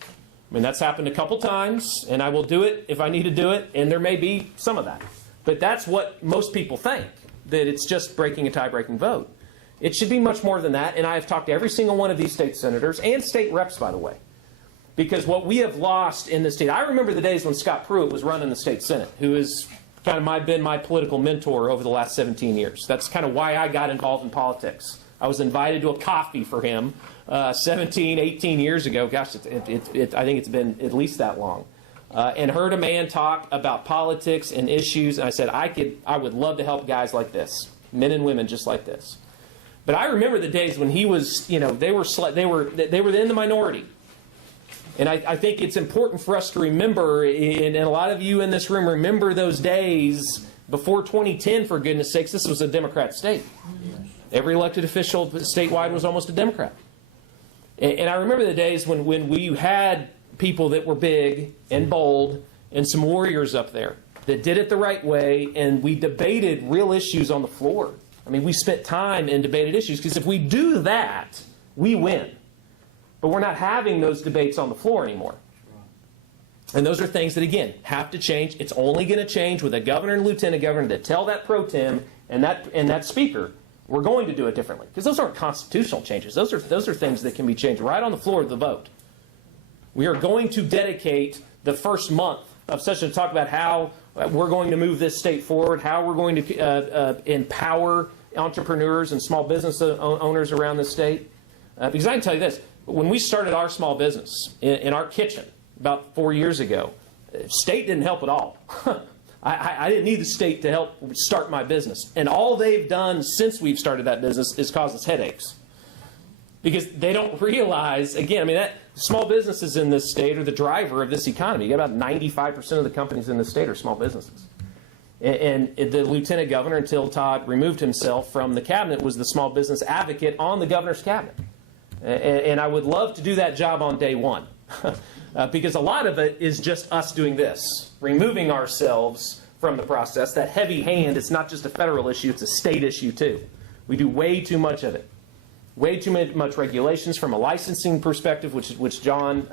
I mean, that's happened a couple times, and I will do it if I need to do it, and there may be some of that. But that's what most people think, that it's just breaking a tie-breaking vote. It should be much more than that, and I have talked to every single one of these state senators and state reps, by the way, because what we have lost in the state, I remember the days when Scott Pruitt was running the state senate, who has kind of been my political mentor over the last 17 years. That's kind of why I got involved in politics. I was invited to a coffee for him 17, 18 years ago. Gosh, I think it's been at least that long. And heard a man talk about politics and issues, and I said, I would love to help guys like this, men and women just like this. But I remember the days when he was, they were in the minority. And I think it's important for us to remember, and a lot of you in this room remember those days before 2010, for goodness sakes. This was a Democrat state. Every elected official statewide was almost a Democrat. And I remember the days when we had people that were big and bold and some warriors up there that did it the right way, and we debated real issues on the floor. I mean, we spent time in debated issues, because if we do that, we win. But we're not having those debates on the floor anymore. And those are things that, again, have to change. It's only going to change with a governor and lieutenant governor that tell that pro tem and that speaker, we're going to do it differently. Because those aren't constitutional changes. Those are things that can be changed right on the floor of the vote. We are going to dedicate the first month of session to talk about how we're going to move this state forward, how we're going to empower entrepreneurs and small business owners around the state. Because I can tell you this, when we started our small business in our kitchen about 4 years ago, the state didn't help at all. I didn't need the state to help start my business. And all they've done since we've started that business is cause us headaches. Because they don't realize, again, I mean, that small businesses in this state are the driver of this economy. You got about 95% of the companies in this state are small businesses. And the lieutenant governor, until Todd removed himself from the cabinet, was the small business advocate on the governor's cabinet. And I would love to do that job on day one. Because a lot of it is just us doing this, removing ourselves from the process. That heavy hand, it's not just a federal issue, it's a state issue too. We do way too much of it. Way too much regulations from a licensing perspective, which John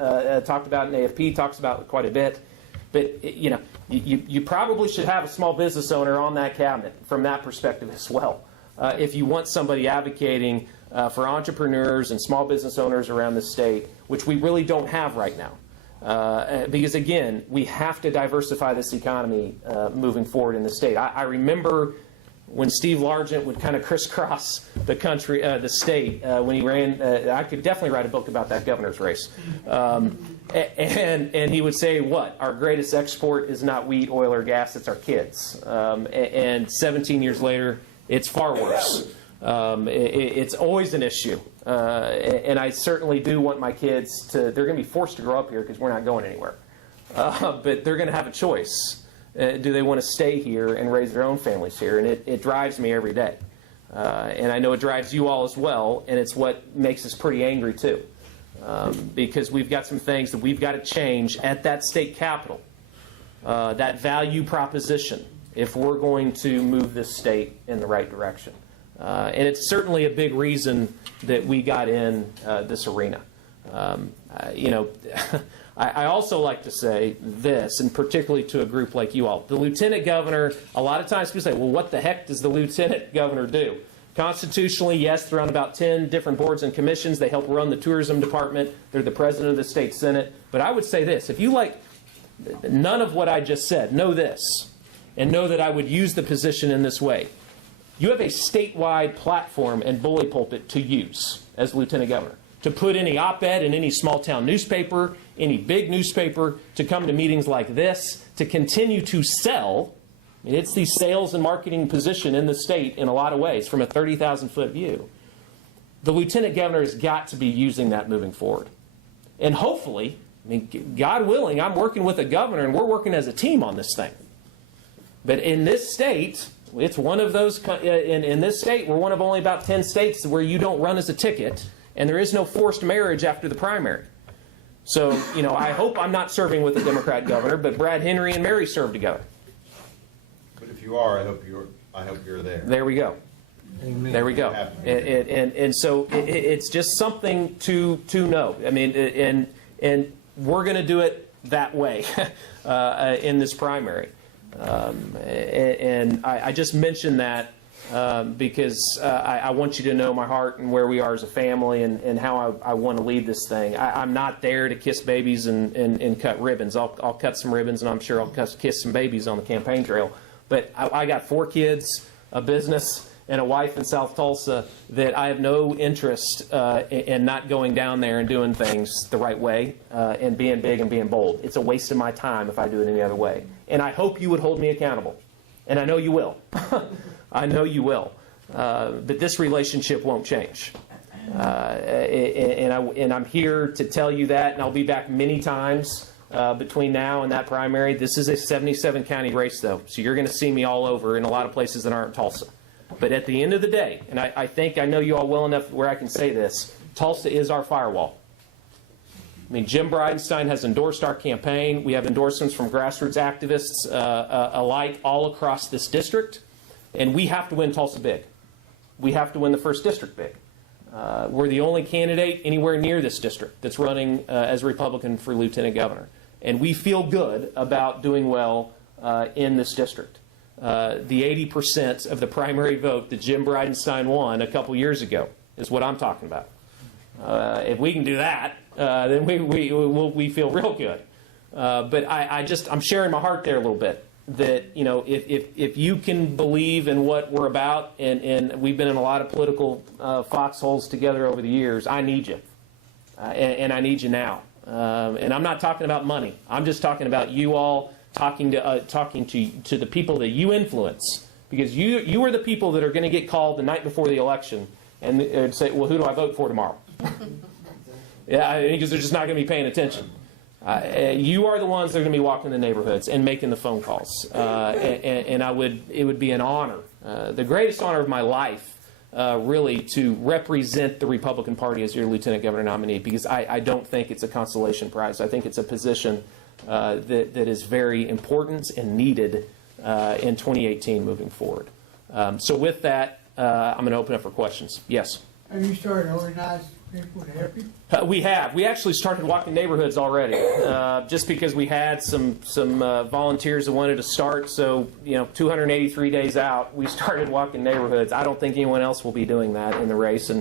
talked about and AFP talks about quite a bit. But, you probably should have a small business owner on that cabinet from that perspective as well. If you want somebody advocating for entrepreneurs and small business owners around the state, which we really don't have right now. Because again, we have to diversify this economy moving forward in the state. I remember when Steve Largent would kind of crisscross the country, the state, when he ran. I could definitely write a book about that governor's race. And he would say, what? Our greatest export is not wheat, oil, or gas, it's our kids. And 17 years later, it's far worse. It's always an issue. And I certainly do want my kids to, they're going to be forced to grow up here because we're not going anywhere. But they're going to have a choice. Do they want to stay here and raise their own families here? And it drives me every day. And I know it drives you all as well, and it's what makes us pretty angry too. Because we've got some things that we've got to change at that state capitol. That value proposition, if we're going to move this state in the right direction. And it's certainly a big reason that we got in this arena. I also like to say this, and particularly to a group like you all. The lieutenant governor, a lot of times people say, well, what the heck does the lieutenant governor do? Constitutionally, yes, they're on about 10 different boards and commissions. They help run the tourism department. They're the president of the state senate. But I would say this, if you like none of what I just said, know this, and know that I would use the position in this way. You have a statewide platform and bully pulpit to use as lieutenant governor, to put any op-ed in any small-town newspaper, any big newspaper, to come to meetings like this, to continue to sell. It's the sales and marketing position in the state in a lot of ways from a 30,000-foot view. The lieutenant governor has got to be using that moving forward. And hopefully, God willing, I'm working with a governor and we're working as a team on this thing. But in this state, it's one of those, in this state, we're one of only about 10 states where you don't run as a ticket and there is no forced marriage after the primary. So, I hope I'm not serving with a Democrat governor, but Brad Henry and Mary served together. But if you are, I hope you're there. There we go. Amen. There we go. And so it's just something to know. And we're going to do it that way in this primary. And I just mentioned that because I want you to know my heart and where we are as a family and how I want to lead this thing. I'm not there to kiss babies and cut ribbons. I'll cut some ribbons, and I'm sure I'll kiss some babies on the campaign trail. But I got 4 kids, a business, and a wife in South Tulsa that I have no interest in not going down there and doing things the right way and being big and being bold. It's a waste of my time if I do it any other way. And I hope you would hold me accountable. And I know you will. I know you will. But this relationship won't change. And I'm here to tell you that, and I'll be back many times between now and that primary. This is a 77-county race, though, so you're going to see me all over in a lot of places that aren't Tulsa. But at the end of the day, and I think I know you all well enough where I can say this, Tulsa is our firewall. Jim Bridenstine has endorsed our campaign. We have endorsements from grassroots activists alike all across this district. And we have to win Tulsa big. We have to win the 1st district big. We're the only candidate anywhere near this district that's running as a Republican for lieutenant governor. And we feel good about doing well in this district. The 80% of the primary vote that Jim Bridenstine won a couple years ago is what I'm talking about. If we can do that, then we feel real good. But I'm sharing my heart there a little bit. That if you can believe in what we're about, and we've been in a lot of political foxholes together over the years, I need you, and I need you now. And I'm not talking about money. I'm just talking about you all talking to the people that you influence, because you are the people that are going to get called the night before the election and say, well, who do I vote for tomorrow? Yeah, because they're just not going to be paying attention. You are the ones that are going to be walking the neighborhoods and making the phone calls. And it would be an honor, the greatest honor of my life, really, to represent the Republican Party as your lieutenant governor nominee, because I don't think it's a consolation prize. I think it's a position that is very important and needed in 2018 moving forward. So with that, I'm going to open up for questions. Yes? Have you started to organize people to help you? We have. We actually started walking neighborhoods already, just because we had some volunteers that wanted to start. So 283 days out, we started walking neighborhoods. I don't think anyone else will be doing that in the race.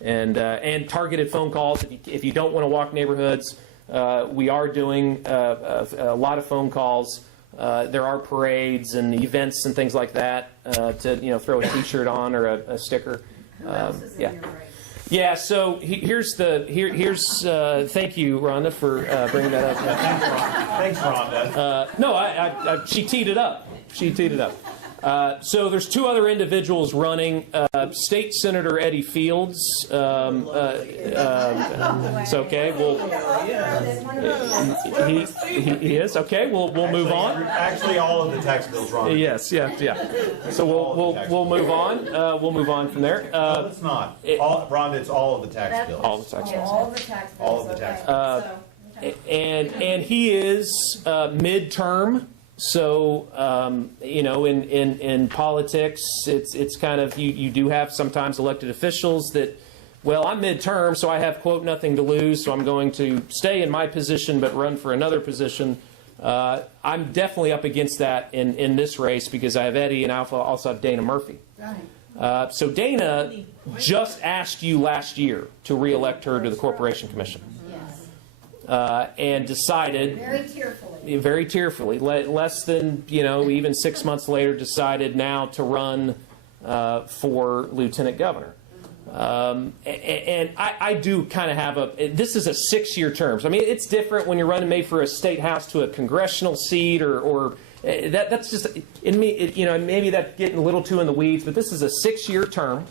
And targeted phone calls. If you don't want to walk neighborhoods, We are doing a lot of phone calls. There are parades and events and things like that to throw a T-shirt on or a sticker. Yeah. Yeah, so here's thank you, Rhonda, for bringing that up. Thanks, Rhonda. No, she teed it up. So there's two other individuals running. State Senator Eddie Fields. It's okay. He is okay. We'll move on. Actually, all of the tax bills, Rhonda. Yes, yeah. So we'll move on. We'll move on from there. No, it's not. Rhonda, it's all of the tax bills. All the tax bills. All the tax bills. All of the tax bills. And he is midterm. So in politics, it's kind of you do have sometimes elected officials that, well, I'm midterm, so I have quote nothing to lose, so I'm going to stay in my position but run for another position. I'm definitely up against that in this race because I have Eddie and I also have Dana Murphy. Right. So Dana just asked you last year to reelect her to the Corporation Commission. And decided very tearfully, less than even 6 months later, decided now to run for lieutenant governor. And I do kind of have this is a 6-year term. So, I mean, it's different when you're running maybe for a state house to a congressional seat or that's just in me. Maybe that's getting a little too in the weeds, but this is a 6-year term.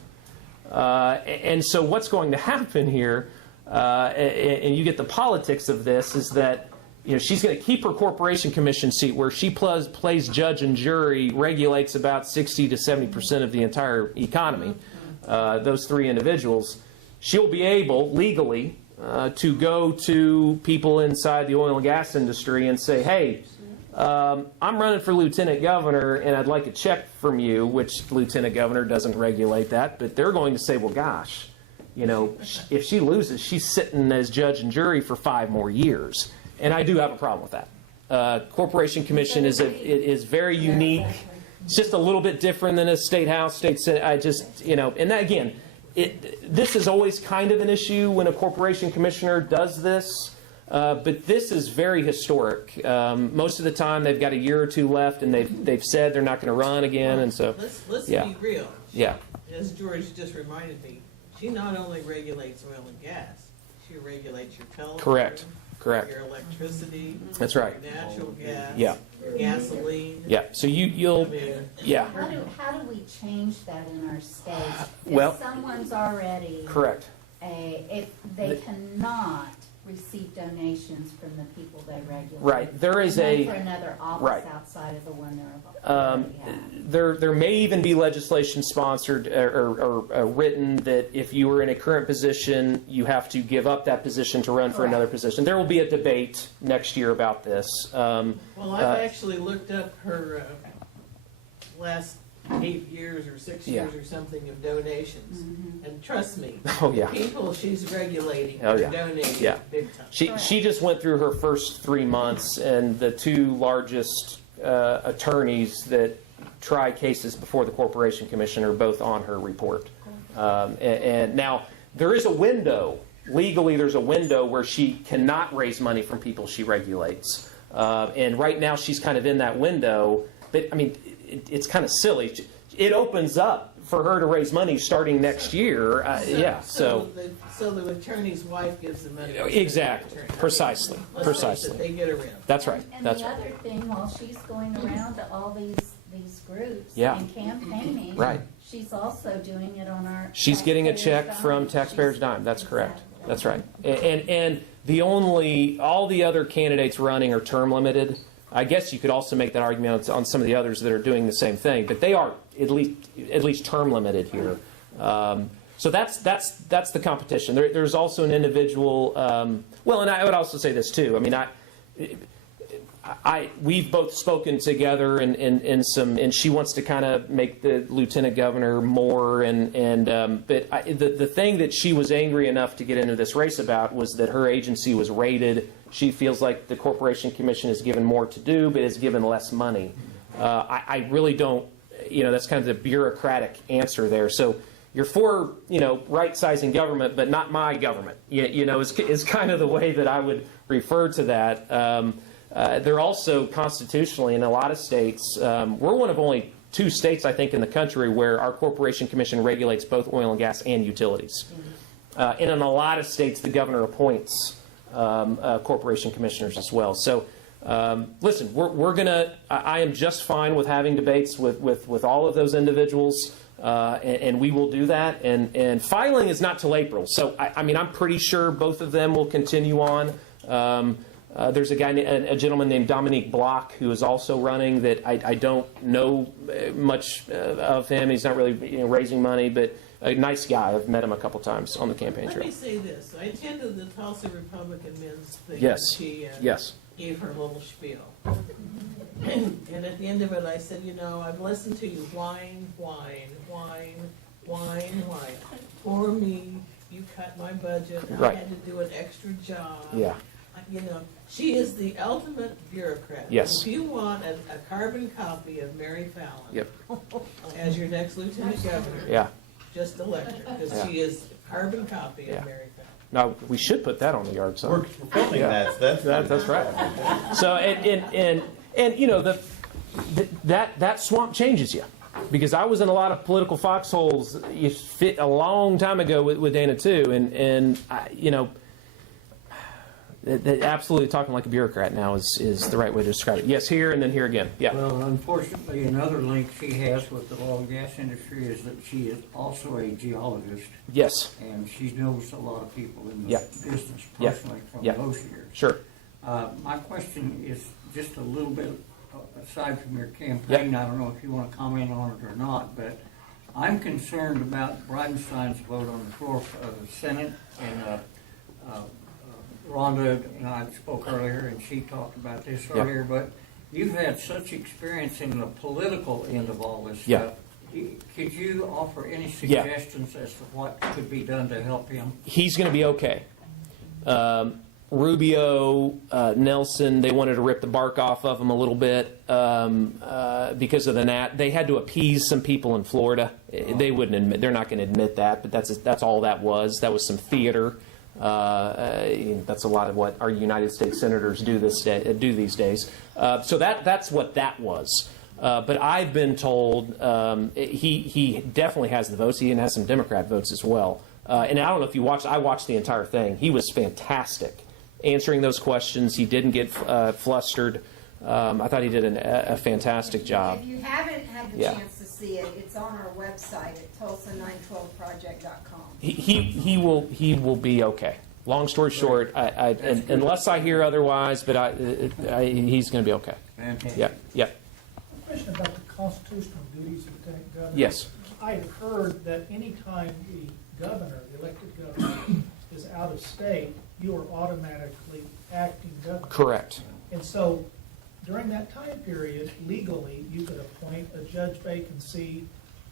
And so what's going to happen here? And you get the politics of this is that she's going to keep her Corporation Commission seat where she plays judge and jury, regulates about 60 to 70% of the entire economy. Those three individuals, she'll be able legally to go to people inside the oil and gas industry and say, hey, I'm running for lieutenant governor and I'd like a check from you, which the lieutenant governor doesn't regulate that, but they're going to say, well, gosh, if she loses, she's sitting as judge and jury for 5 more years. And I do have a problem with that. Corporation Commission is very unique. It's just a little bit different than a state house, state senate. And that, again, this is always kind of an issue when a corporation commissioner does this. But this is very historic. Most of the time, they've got a year or 2 left, and they've said they're not going to run again. And so, let's be real. Yeah. As George just reminded me, she not only regulates oil and gas, she regulates your telephone. Correct. Your electricity. That's right. Your natural gas. Yeah. Your gasoline. Yeah. So you'll. Yeah. How do we change that in our state? Well, if someone's already correct. If they cannot receive donations from the people they regulate. Right. There is and for another office outside of the one they're already have. There may even be legislation sponsored or written that if you were in a current position, you have to give up that position to run for another position. There will be a debate next year about this. Well, I've actually looked up her last 8 years or 6 years or something of donations. Mm-hmm. And trust me, the people she's regulating are donating big time. She just went through her first 3 months, and the 2 largest attorneys that try cases before the Corporation Commission are both on her report. And now, there is a window. Legally, there's a window where she cannot raise money from people she regulates. And right now, she's kind of in that window. But, I mean, it's kind of silly. It opens up for her to raise money starting next year. So the attorney's wife gives the money. Exactly. Precisely. They get around. That's right. And the other thing, while she's going around to all these groups and campaigning, she's also doing it on our. She's getting a check from Taxpayers' Dime. That's correct. That's right. And all the other candidates running are term limited. I guess you could also make that argument on some of the others that are doing the same thing, but they are at least term limited here. So that's the competition. There's also an individual. And I would also say this too. I mean, we've both spoken together and she wants to kind of make the lieutenant governor more but the thing that she was angry enough to get into this race about was that her agency was raided. She feels like the Corporation Commission is given more to do, but is given less money. I really don't. That's kind of the bureaucratic answer there. So you're for, right-sizing government, but not my government, is kind of the way that I would refer to that. They're also constitutionally, in a lot of states, we're one of only 2 states, I think, in the country where our Corporation Commission regulates both oil and gas and utilities. And in a lot of states, the governor appoints corporation commissioners as well. So, listen, we're going to, I am just fine with having debates with all of those individuals, and we will do that. And filing is not till April. So, I'm pretty sure both of them will continue on. There's a gentleman named Dominique Block who is also running that I don't know much of him. He's not really raising money, but a nice guy. I've met him a couple times on the campaign trail. Let me say this. I attended the Tulsa Republican men's thing. Yes. She yes. gave her little spiel. And at the end of it, I said, I've listened to you whine. For me, you cut my budget. Right. I had to do an extra job. Yeah. She is the ultimate bureaucrat. Yes. If you want a carbon copy of Mary Fallon Yep. as your next lieutenant governor, Yeah. just elect her, because Yeah. she is a carbon copy Yeah. of Mary Fallon. Now, we should put that on the yard sign. We're filming Yeah. That's right. So, and that swamp changes you. Because I was in a lot of political foxholes a long time ago with Dana too, and absolutely talking like a bureaucrat now is the right way to describe it. Yes, here and then here again. Yeah. Well, unfortunately, another link she has with the oil and gas industry is that she is also a geologist. Yes. And she knows a lot of people in the Yeah. business Yeah. personally from Yeah. those years. Sure. My question is just a little bit aside from your campaign. I don't know if you want to comment on it or not, but I'm concerned about Bridenstine's vote on the floor of the Senate, and Rhonda and I spoke earlier, and she talked about this earlier, but you've had such experience in the political end of all this stuff. Could you offer any suggestions as to what could be done to help him? He's going to be okay. Rubio, Nelson, they wanted to rip the bark off of him a little bit because of the NAT. They had to appease some people in Florida. They wouldn't admit. They're not going to admit that, but that's all that was. That was some theater. That's a lot of what our United States senators do these days. So that's what that was. But I've been told he definitely has the votes. He even has some Democrat votes as well. And I don't know if you watched. I watched the entire thing. He was fantastic answering those questions. He didn't get flustered. I thought he did a fantastic job. If you haven't had the chance to see it, it's on our website at Tulsa912project.com. He will be okay. Long story short, unless I hear otherwise, but he's going to be okay. Fantastic. Yeah. A question about the constitutional duties of the Lieutenant Governor. Yes. I have heard that any time the elected governor, is out of state, you are automatically acting governor. Correct. And so during that time period, legally, you could appoint a judge vacancy,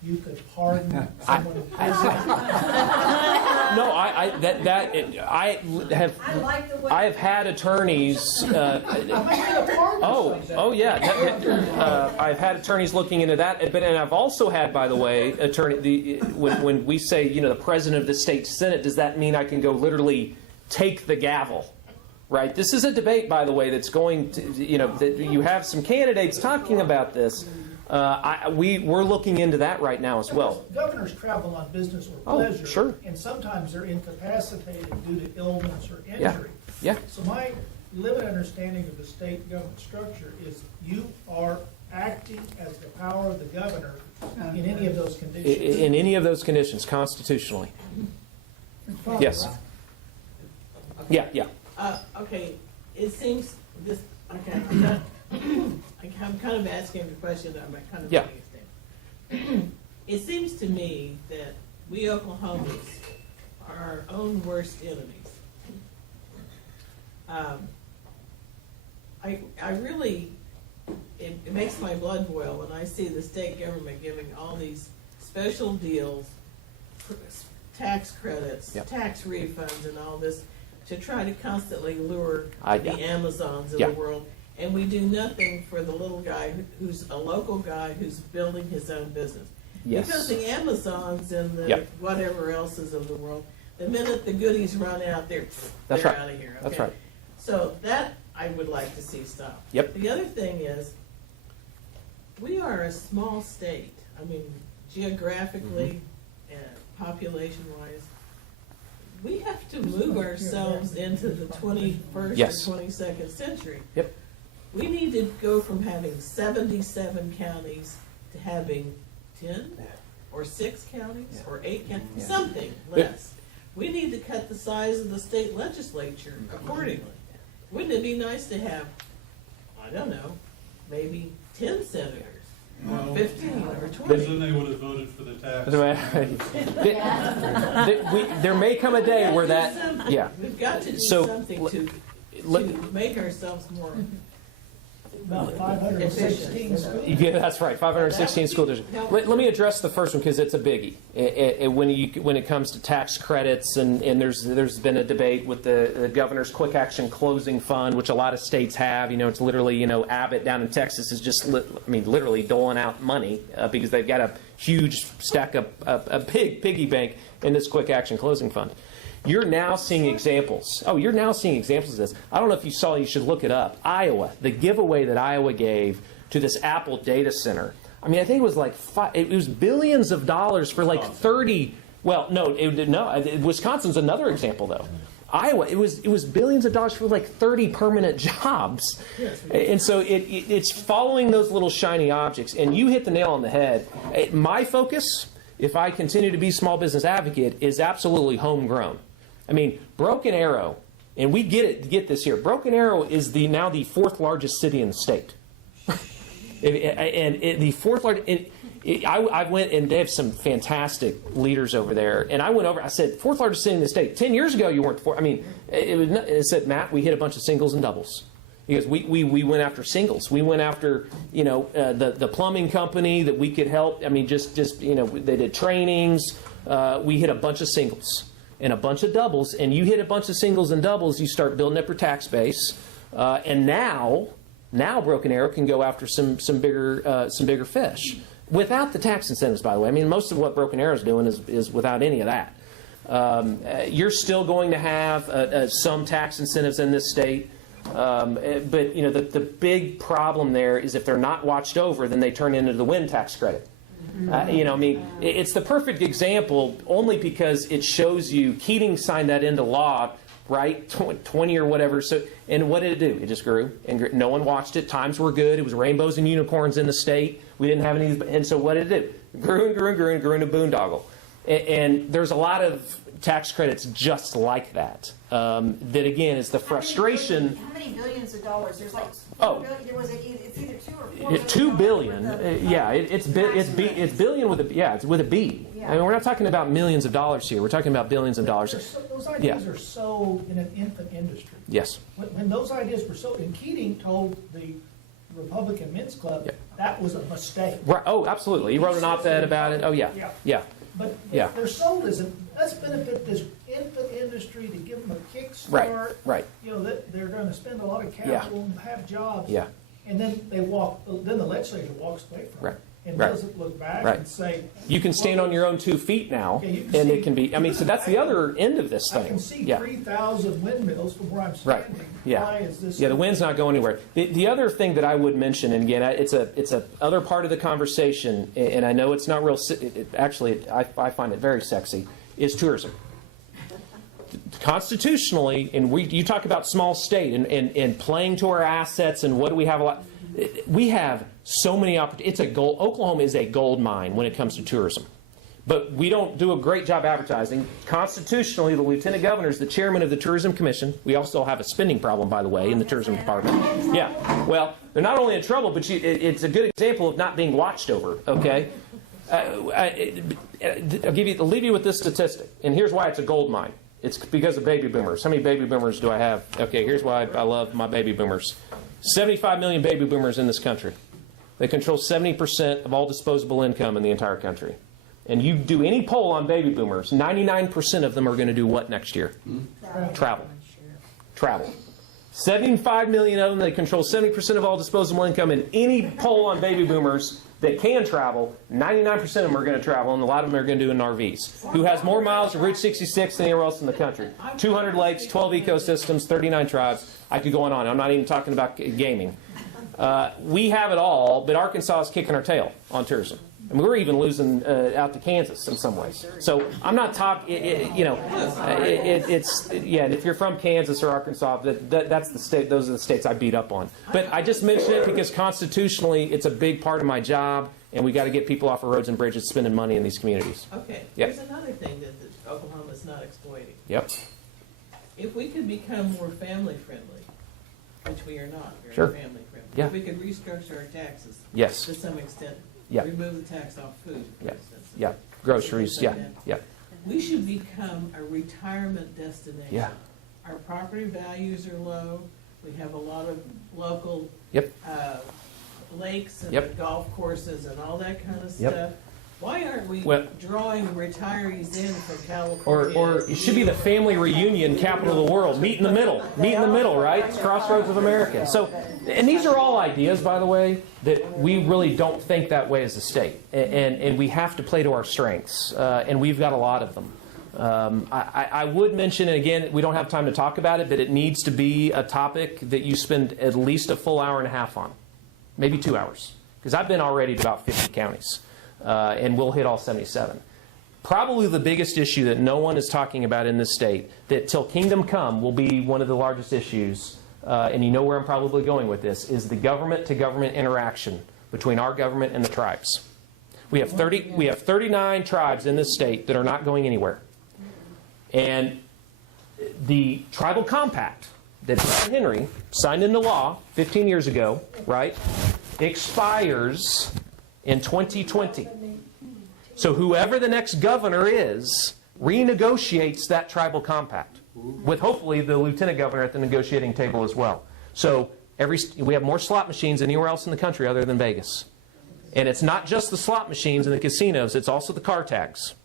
you could pardon someone in prison. No, I have had attorneys. I've had attorneys looking into that, and I've also had, by the way, when we say the president of the state senate, does that mean I can go literally take the gavel? Right. This is a debate, by the way, that's going to that you have some candidates talking about this. We're looking into that right now as well. Governors travel on business or pleasure, sure. And sometimes they're incapacitated due to illness or injury. Yeah. So my limited understanding of the state government structure is you are acting as the power of the governor in any of those conditions. In any of those conditions, constitutionally. Yes. Yeah. Okay, it seems this. Okay, I'm kind of asking the question that I'm kind of understand. It seems to me that we Oklahomans are our own worst enemies. I really, it makes my blood boil when I see the state government giving all these special deals, tax credits, tax refunds, and all this to try to constantly lure the Amazons of the world. And we do nothing for the little guy who's a local guy who's building his own business. Yes. Because the Amazons and the Yep. whatever else's of the world, the minute the goodies run out, they're That's right. out of here. That's okay? right. So that I would like to see stop. Yep. The other thing is, we are a small state. I mean, geographically Mm-hmm. and population-wise, we have to move ourselves into the 21st Yes. or 22nd century. Yep. We need to go from having 77 counties to having 10 or 6 counties or 8 counties, something less. We need to cut the size of the state legislature accordingly. Wouldn't it be nice to have, I don't know, maybe 10 senators, or 15 or 20? Then they would have voted for the tax. There may come a day where that, yeah. We've got to do So, something to make ourselves more About 516 schools. Yeah, that's right. 516 school districts. Let me address the first one because it's a biggie. When it comes to tax credits, and there's been a debate with the governor's quick action closing fund, which a lot of states have. It's literally Abbott down in Texas is just literally doling out money because they've got a huge stack of a big piggy bank in this quick action closing fund. You're now seeing examples. Oh, you're now seeing examples of this. I don't know if you saw, you should look it up. Iowa, the giveaway that Iowa gave to this Apple data center. I mean, I think it was it was billions of dollars for 30. Well, no, Wisconsin's another example though. Iowa, it was billions of dollars for 30 permanent jobs. And so it's following those little shiny objects. And you hit the nail on the head. My focus, if I continue to be small business advocate, is absolutely homegrown. I mean, Broken Arrow, and we get this here. Broken Arrow is now the 4th largest city in the state. The 4th largest. I went, and they have some fantastic leaders over there. And I went over. I said, 4th largest city in the state. 10 years ago, you weren't. It said, Matt, we hit a bunch of singles and doubles. Because we went after singles. We went after the plumbing company that we could help. I mean, just they did trainings. We hit a bunch of singles and a bunch of doubles. And you hit a bunch of singles and doubles, you start building up your tax base. And now Broken Arrow can go after some bigger fish without the tax incentives. By the way, I mean most of what Broken Arrow is doing is without any of that. You're still going to have some tax incentives in this state. But the big problem there is if they're not watched over, then they turn into the wind tax credit. It's the perfect example only because it shows you Keating signed that into law, right? 20 or whatever. So, and what did it do? It just grew, and no one watched it. Times were good. It was rainbows and unicorns in the state. We didn't have any, and so what did it do? It grew and grew and grew and grew into boondoggle. And there's a lot of tax credits just like that. That again is the frustration. How many billions of dollars? There's it's either 2 or 4. $2 billion. It's billion with it's with a B. Yeah. I mean, we're not talking about millions of dollars here. We're talking about billions of dollars. Those ideas are so in an infant industry. Yes. When those ideas were so, and Keating told the Republican Men's Club that was a mistake. Right. Oh, absolutely. He wrote an op-ed about it. Oh, yeah. Yeah. But if they're sold as let's benefit this infant industry to give them a kickstart. Right. They're going to spend a lot of capital and have jobs. Yeah. And then then the legislature walks away from it. And doesn't look back and say, you can stand on your own 2 feet now, and it can be. I mean, so that's the other end of this thing. I can see 3,000 windmills from where I'm standing. Right. Yeah. Why is this? Yeah, the wind's not going anywhere. The other thing that I would mention, and again, it's a other part of the conversation, and I know it's not real. Actually, I find it very sexy. Is tourism. Constitutionally, and you talk about small state and playing to our assets, and what do we have a lot. We have so many opportunities. Oklahoma is a gold mine when it comes to tourism. But we don't do a great job advertising. Constitutionally, the lieutenant governor is the chairman of the Tourism Commission. We also have a spending problem, by the way, in the tourism department. Yeah. Well, they're not only in trouble, but it's a good example of not being watched over, okay? I'll leave you with this statistic, and here's why it's a gold mine. It's because of baby boomers. How many baby boomers do I have? Okay, here's why I love my baby boomers. 75 million baby boomers in this country. They control 70% of all disposable income in the entire country. And you do any poll on baby boomers, 99% of them are going to do what next year? Travel. 75 million of them, they control 70% of all disposable income. And any poll on baby boomers, that can travel, 99% of them are going to travel, and a lot of them are going to do it in RVs. Who has more miles of Route 66 than anywhere else in the country? 200 lakes, 12 ecosystems, 39 tribes. I could go on. I'm not even talking about gaming. We have it all, but Arkansas is kicking our tail on tourism. I mean, we're even losing out to Kansas in some ways. So I'm not talking, it's, yeah, and if you're from Kansas or Arkansas, that's the state, those are the states I beat up on. But I just mention it because constitutionally it's a big part of my job, and we got to get people off of roads and bridges spending money in these communities. Okay, Yep. There's another thing that Oklahoma's not exploiting. Yep. If we could become more family friendly, which we are not very Sure. family friendly. Yeah. If we could restructure our taxes. Yes. To some extent. Yeah. Remove the tax off food, for Yeah. instance. Yeah. Groceries. Yeah. Yeah. We should become a retirement destination. Yeah. Our property values are low. We have a lot of local Yep. lakes and Yep. golf courses and all that kind of Yep. stuff. Why aren't we Well- drawing retirees in from California? Or it should be the family reunion capital of the world. Meet in the middle. Meet in the middle, right? It's crossroads of America. So, and these are all ideas, by the way, that we really don't think that way as a state. And we have to play to our strengths. And we've got a lot of them. I would mention, and again, we don't have time to talk about it, but it needs to be a topic that you spend at least a full hour and a half on. Maybe 2 hours. Because I've been already to about 50 counties. And we'll hit all 77. Probably the biggest issue that no one is talking about in this state, that till kingdom come will be one of the largest issues, and you know where I'm probably going with this, is the government-to-government interaction between our government and the tribes. We have 39 tribes in this state that are not going anywhere. And the tribal compact that Brad Henry signed into law 15 years ago, right, expires in 2020. So whoever the next governor is renegotiates that tribal compact with hopefully the lieutenant governor at the negotiating table as well. So we have more slot machines than anywhere else in the country other than Vegas. And it's not just the slot machines and the casinos, it's also the car tags.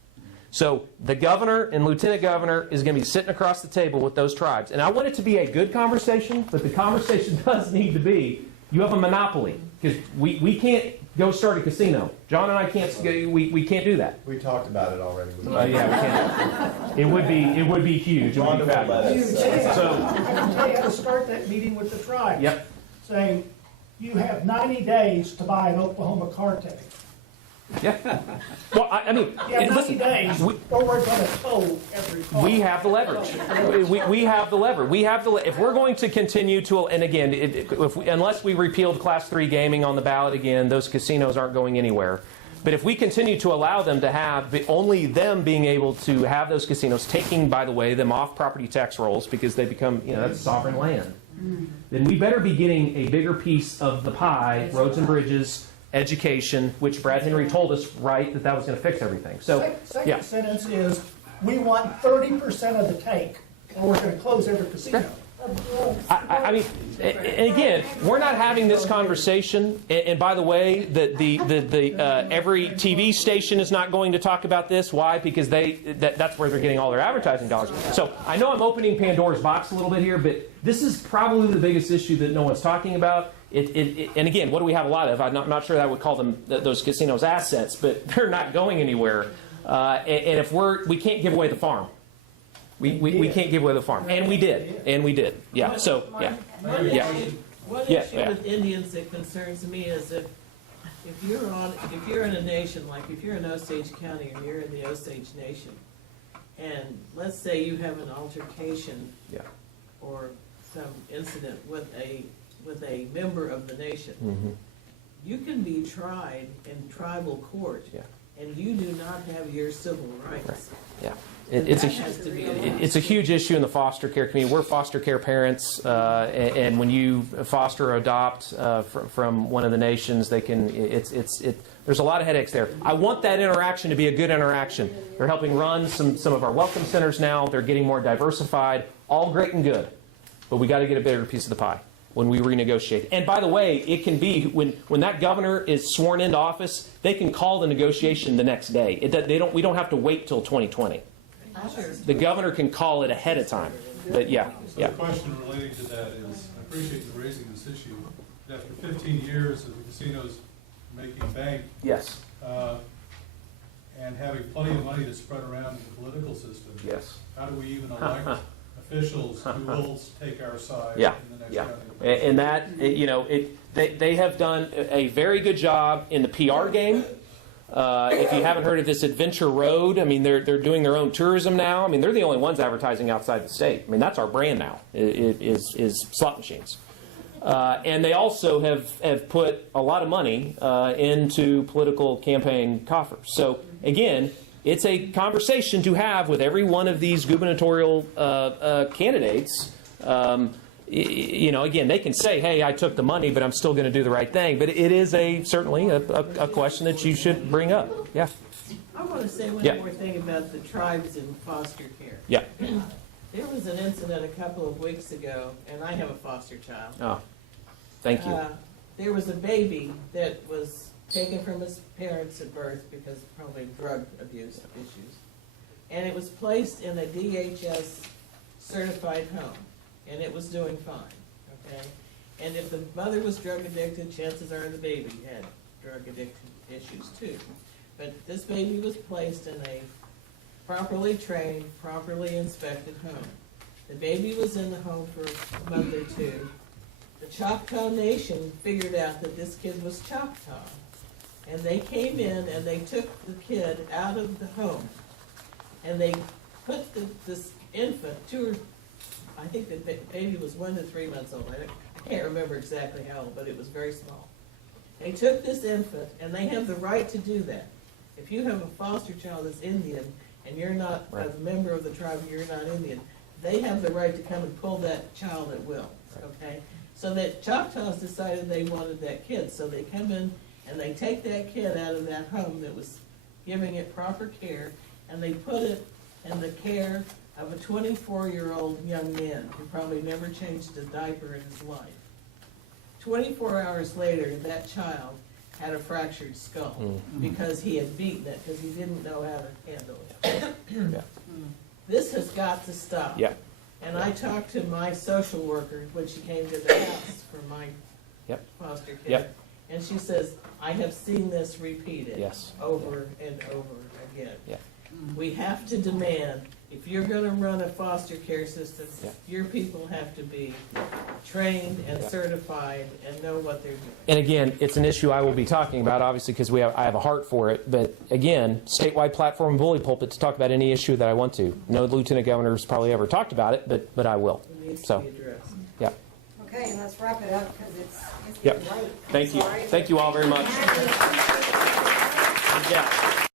So the governor and lieutenant governor is going to be sitting across the table with those tribes. And I want it to be a good conversation, but the conversation does need to be, you have a monopoly. Because we can't go start a casino. John and I can't. We can't do that. We talked about it already. Yeah, we can't. It would be huge. It would be fabulous. You tell you how to start that meeting with the tribes. Yep. Saying, you have 90 days to buy an Oklahoma car tag. Yeah. Well, I mean, You have 90 listen, days, or we're going to tow every car. we have the leverage. We have the lever. If we're going to continue to, and again, unless we repealed Class 3 gaming on the ballot again, those casinos aren't going anywhere. But if we continue to allow them to have, only them being able to have those casinos, taking, by the way, them off property tax rolls because they become, that's sovereign land, then we better be getting a bigger piece of the pie, roads and bridges, education, which Brad Henry told us, right, that was going to fix everything. So, Second sentence is, we want 30% of the take, or we're going to close every casino. I mean, and again, we're not having this conversation. And by the way, every TV station is not going to talk about this. Why? Because that's where they're getting all their advertising dollars. So I know I'm opening Pandora's box a little bit here, but this is probably the biggest issue that no one's talking about. And again, what do we have a lot of? I'm not sure that I would call them those casinos assets, but they're not going anywhere. And if we can't give away the farm. We can't give away the farm, and we did. Yeah. So yeah, yeah. One issue with Indians that concerns me is if you're in a nation, like if you're in Osage County and you're in the Osage Nation, and let's say you have an altercation, or some incident with a member of the nation, you can be tried in tribal court, and you do not have your civil rights. Yeah. It's a huge issue in the foster care community. We're foster care parents, and when you foster or adopt from one of the nations, there's a lot of headaches there. I want that interaction to be a good interaction. They're helping run some of our welcome centers now. They're getting more diversified. All great and good, but we got to get a bigger piece of the pie when we renegotiate. And by the way, it can be when that governor is sworn into office, they can call the negotiation the next day. We don't have to wait till 2020. The governor can call it ahead of time. But So the question relating to that is, I appreciate you raising this issue. After 15 years of the casinos making bank, Yes. and having plenty of money to spread around in the political system. Yes. How do we even elect officials who will take our side Yeah, in the next yeah. round of elections? And that, they have done a very good job in the PR game. If you haven't heard of this Adventure Road, I mean, they're doing their own tourism now. I mean, they're the only ones advertising outside the state. I mean, that's our brand now, is slot machines. And they also have put a lot of money into political campaign coffers. So, again, it's a conversation to have with every one of these gubernatorial candidates. Again, they can say, hey, I took the money, but I'm still going to do the right thing. But it is certainly a question that you should bring up. Yeah. I want to say one Yeah. more thing about the tribes in foster care. Yeah. There was an incident a couple of weeks ago, and I have a foster child. Oh, thank you. There was a baby that was taken from his parents at birth because of probably drug abuse issues. And it was placed in a DHS certified home, and it was doing fine, okay? And if the mother was drug addicted, chances are the baby had drug addiction issues too. But this baby was placed in a properly trained, properly inspected home. The baby was in the home for a month or two. The Choctaw Nation figured out that this kid was Choctaw. And they came in and they took the kid out of the home. And they put this infant, I think the baby was 1 to 3 months old. I can't remember exactly how old, but it was very small. They took this infant, and they have the right to do that. If you have a foster child that's Indian, and you're not a member of the tribe, and you're not Indian, they have the right to come and pull that child at will, okay? So that Choctaws decided they wanted that kid, so they come in and they take that kid out of that home that was giving it proper care, and they put it in the care of a 24-year-old young man who probably never changed a diaper in his life. 24 hours later, that child had a fractured skull because he had beaten it because he didn't know how to handle it. Yeah. This has got to stop. Yeah. And I talked to my social worker when she came to the house for my foster kid. Yep. And she says, I have seen this repeated over and over again. Yeah. We have to demand, if you're going to run a foster care system, your people have to be trained and certified and know what they're doing. And again, it's an issue I will be talking about, obviously, because I have a heart for it. But again, statewide platform bully pulpit to talk about any issue that I want to. No lieutenant governor's probably ever talked about it, but I will. It needs So, to be addressed. yeah. Okay, let's wrap it up because it's Yep. getting late. Thank you. Sorry. Thank you all very much. Yeah.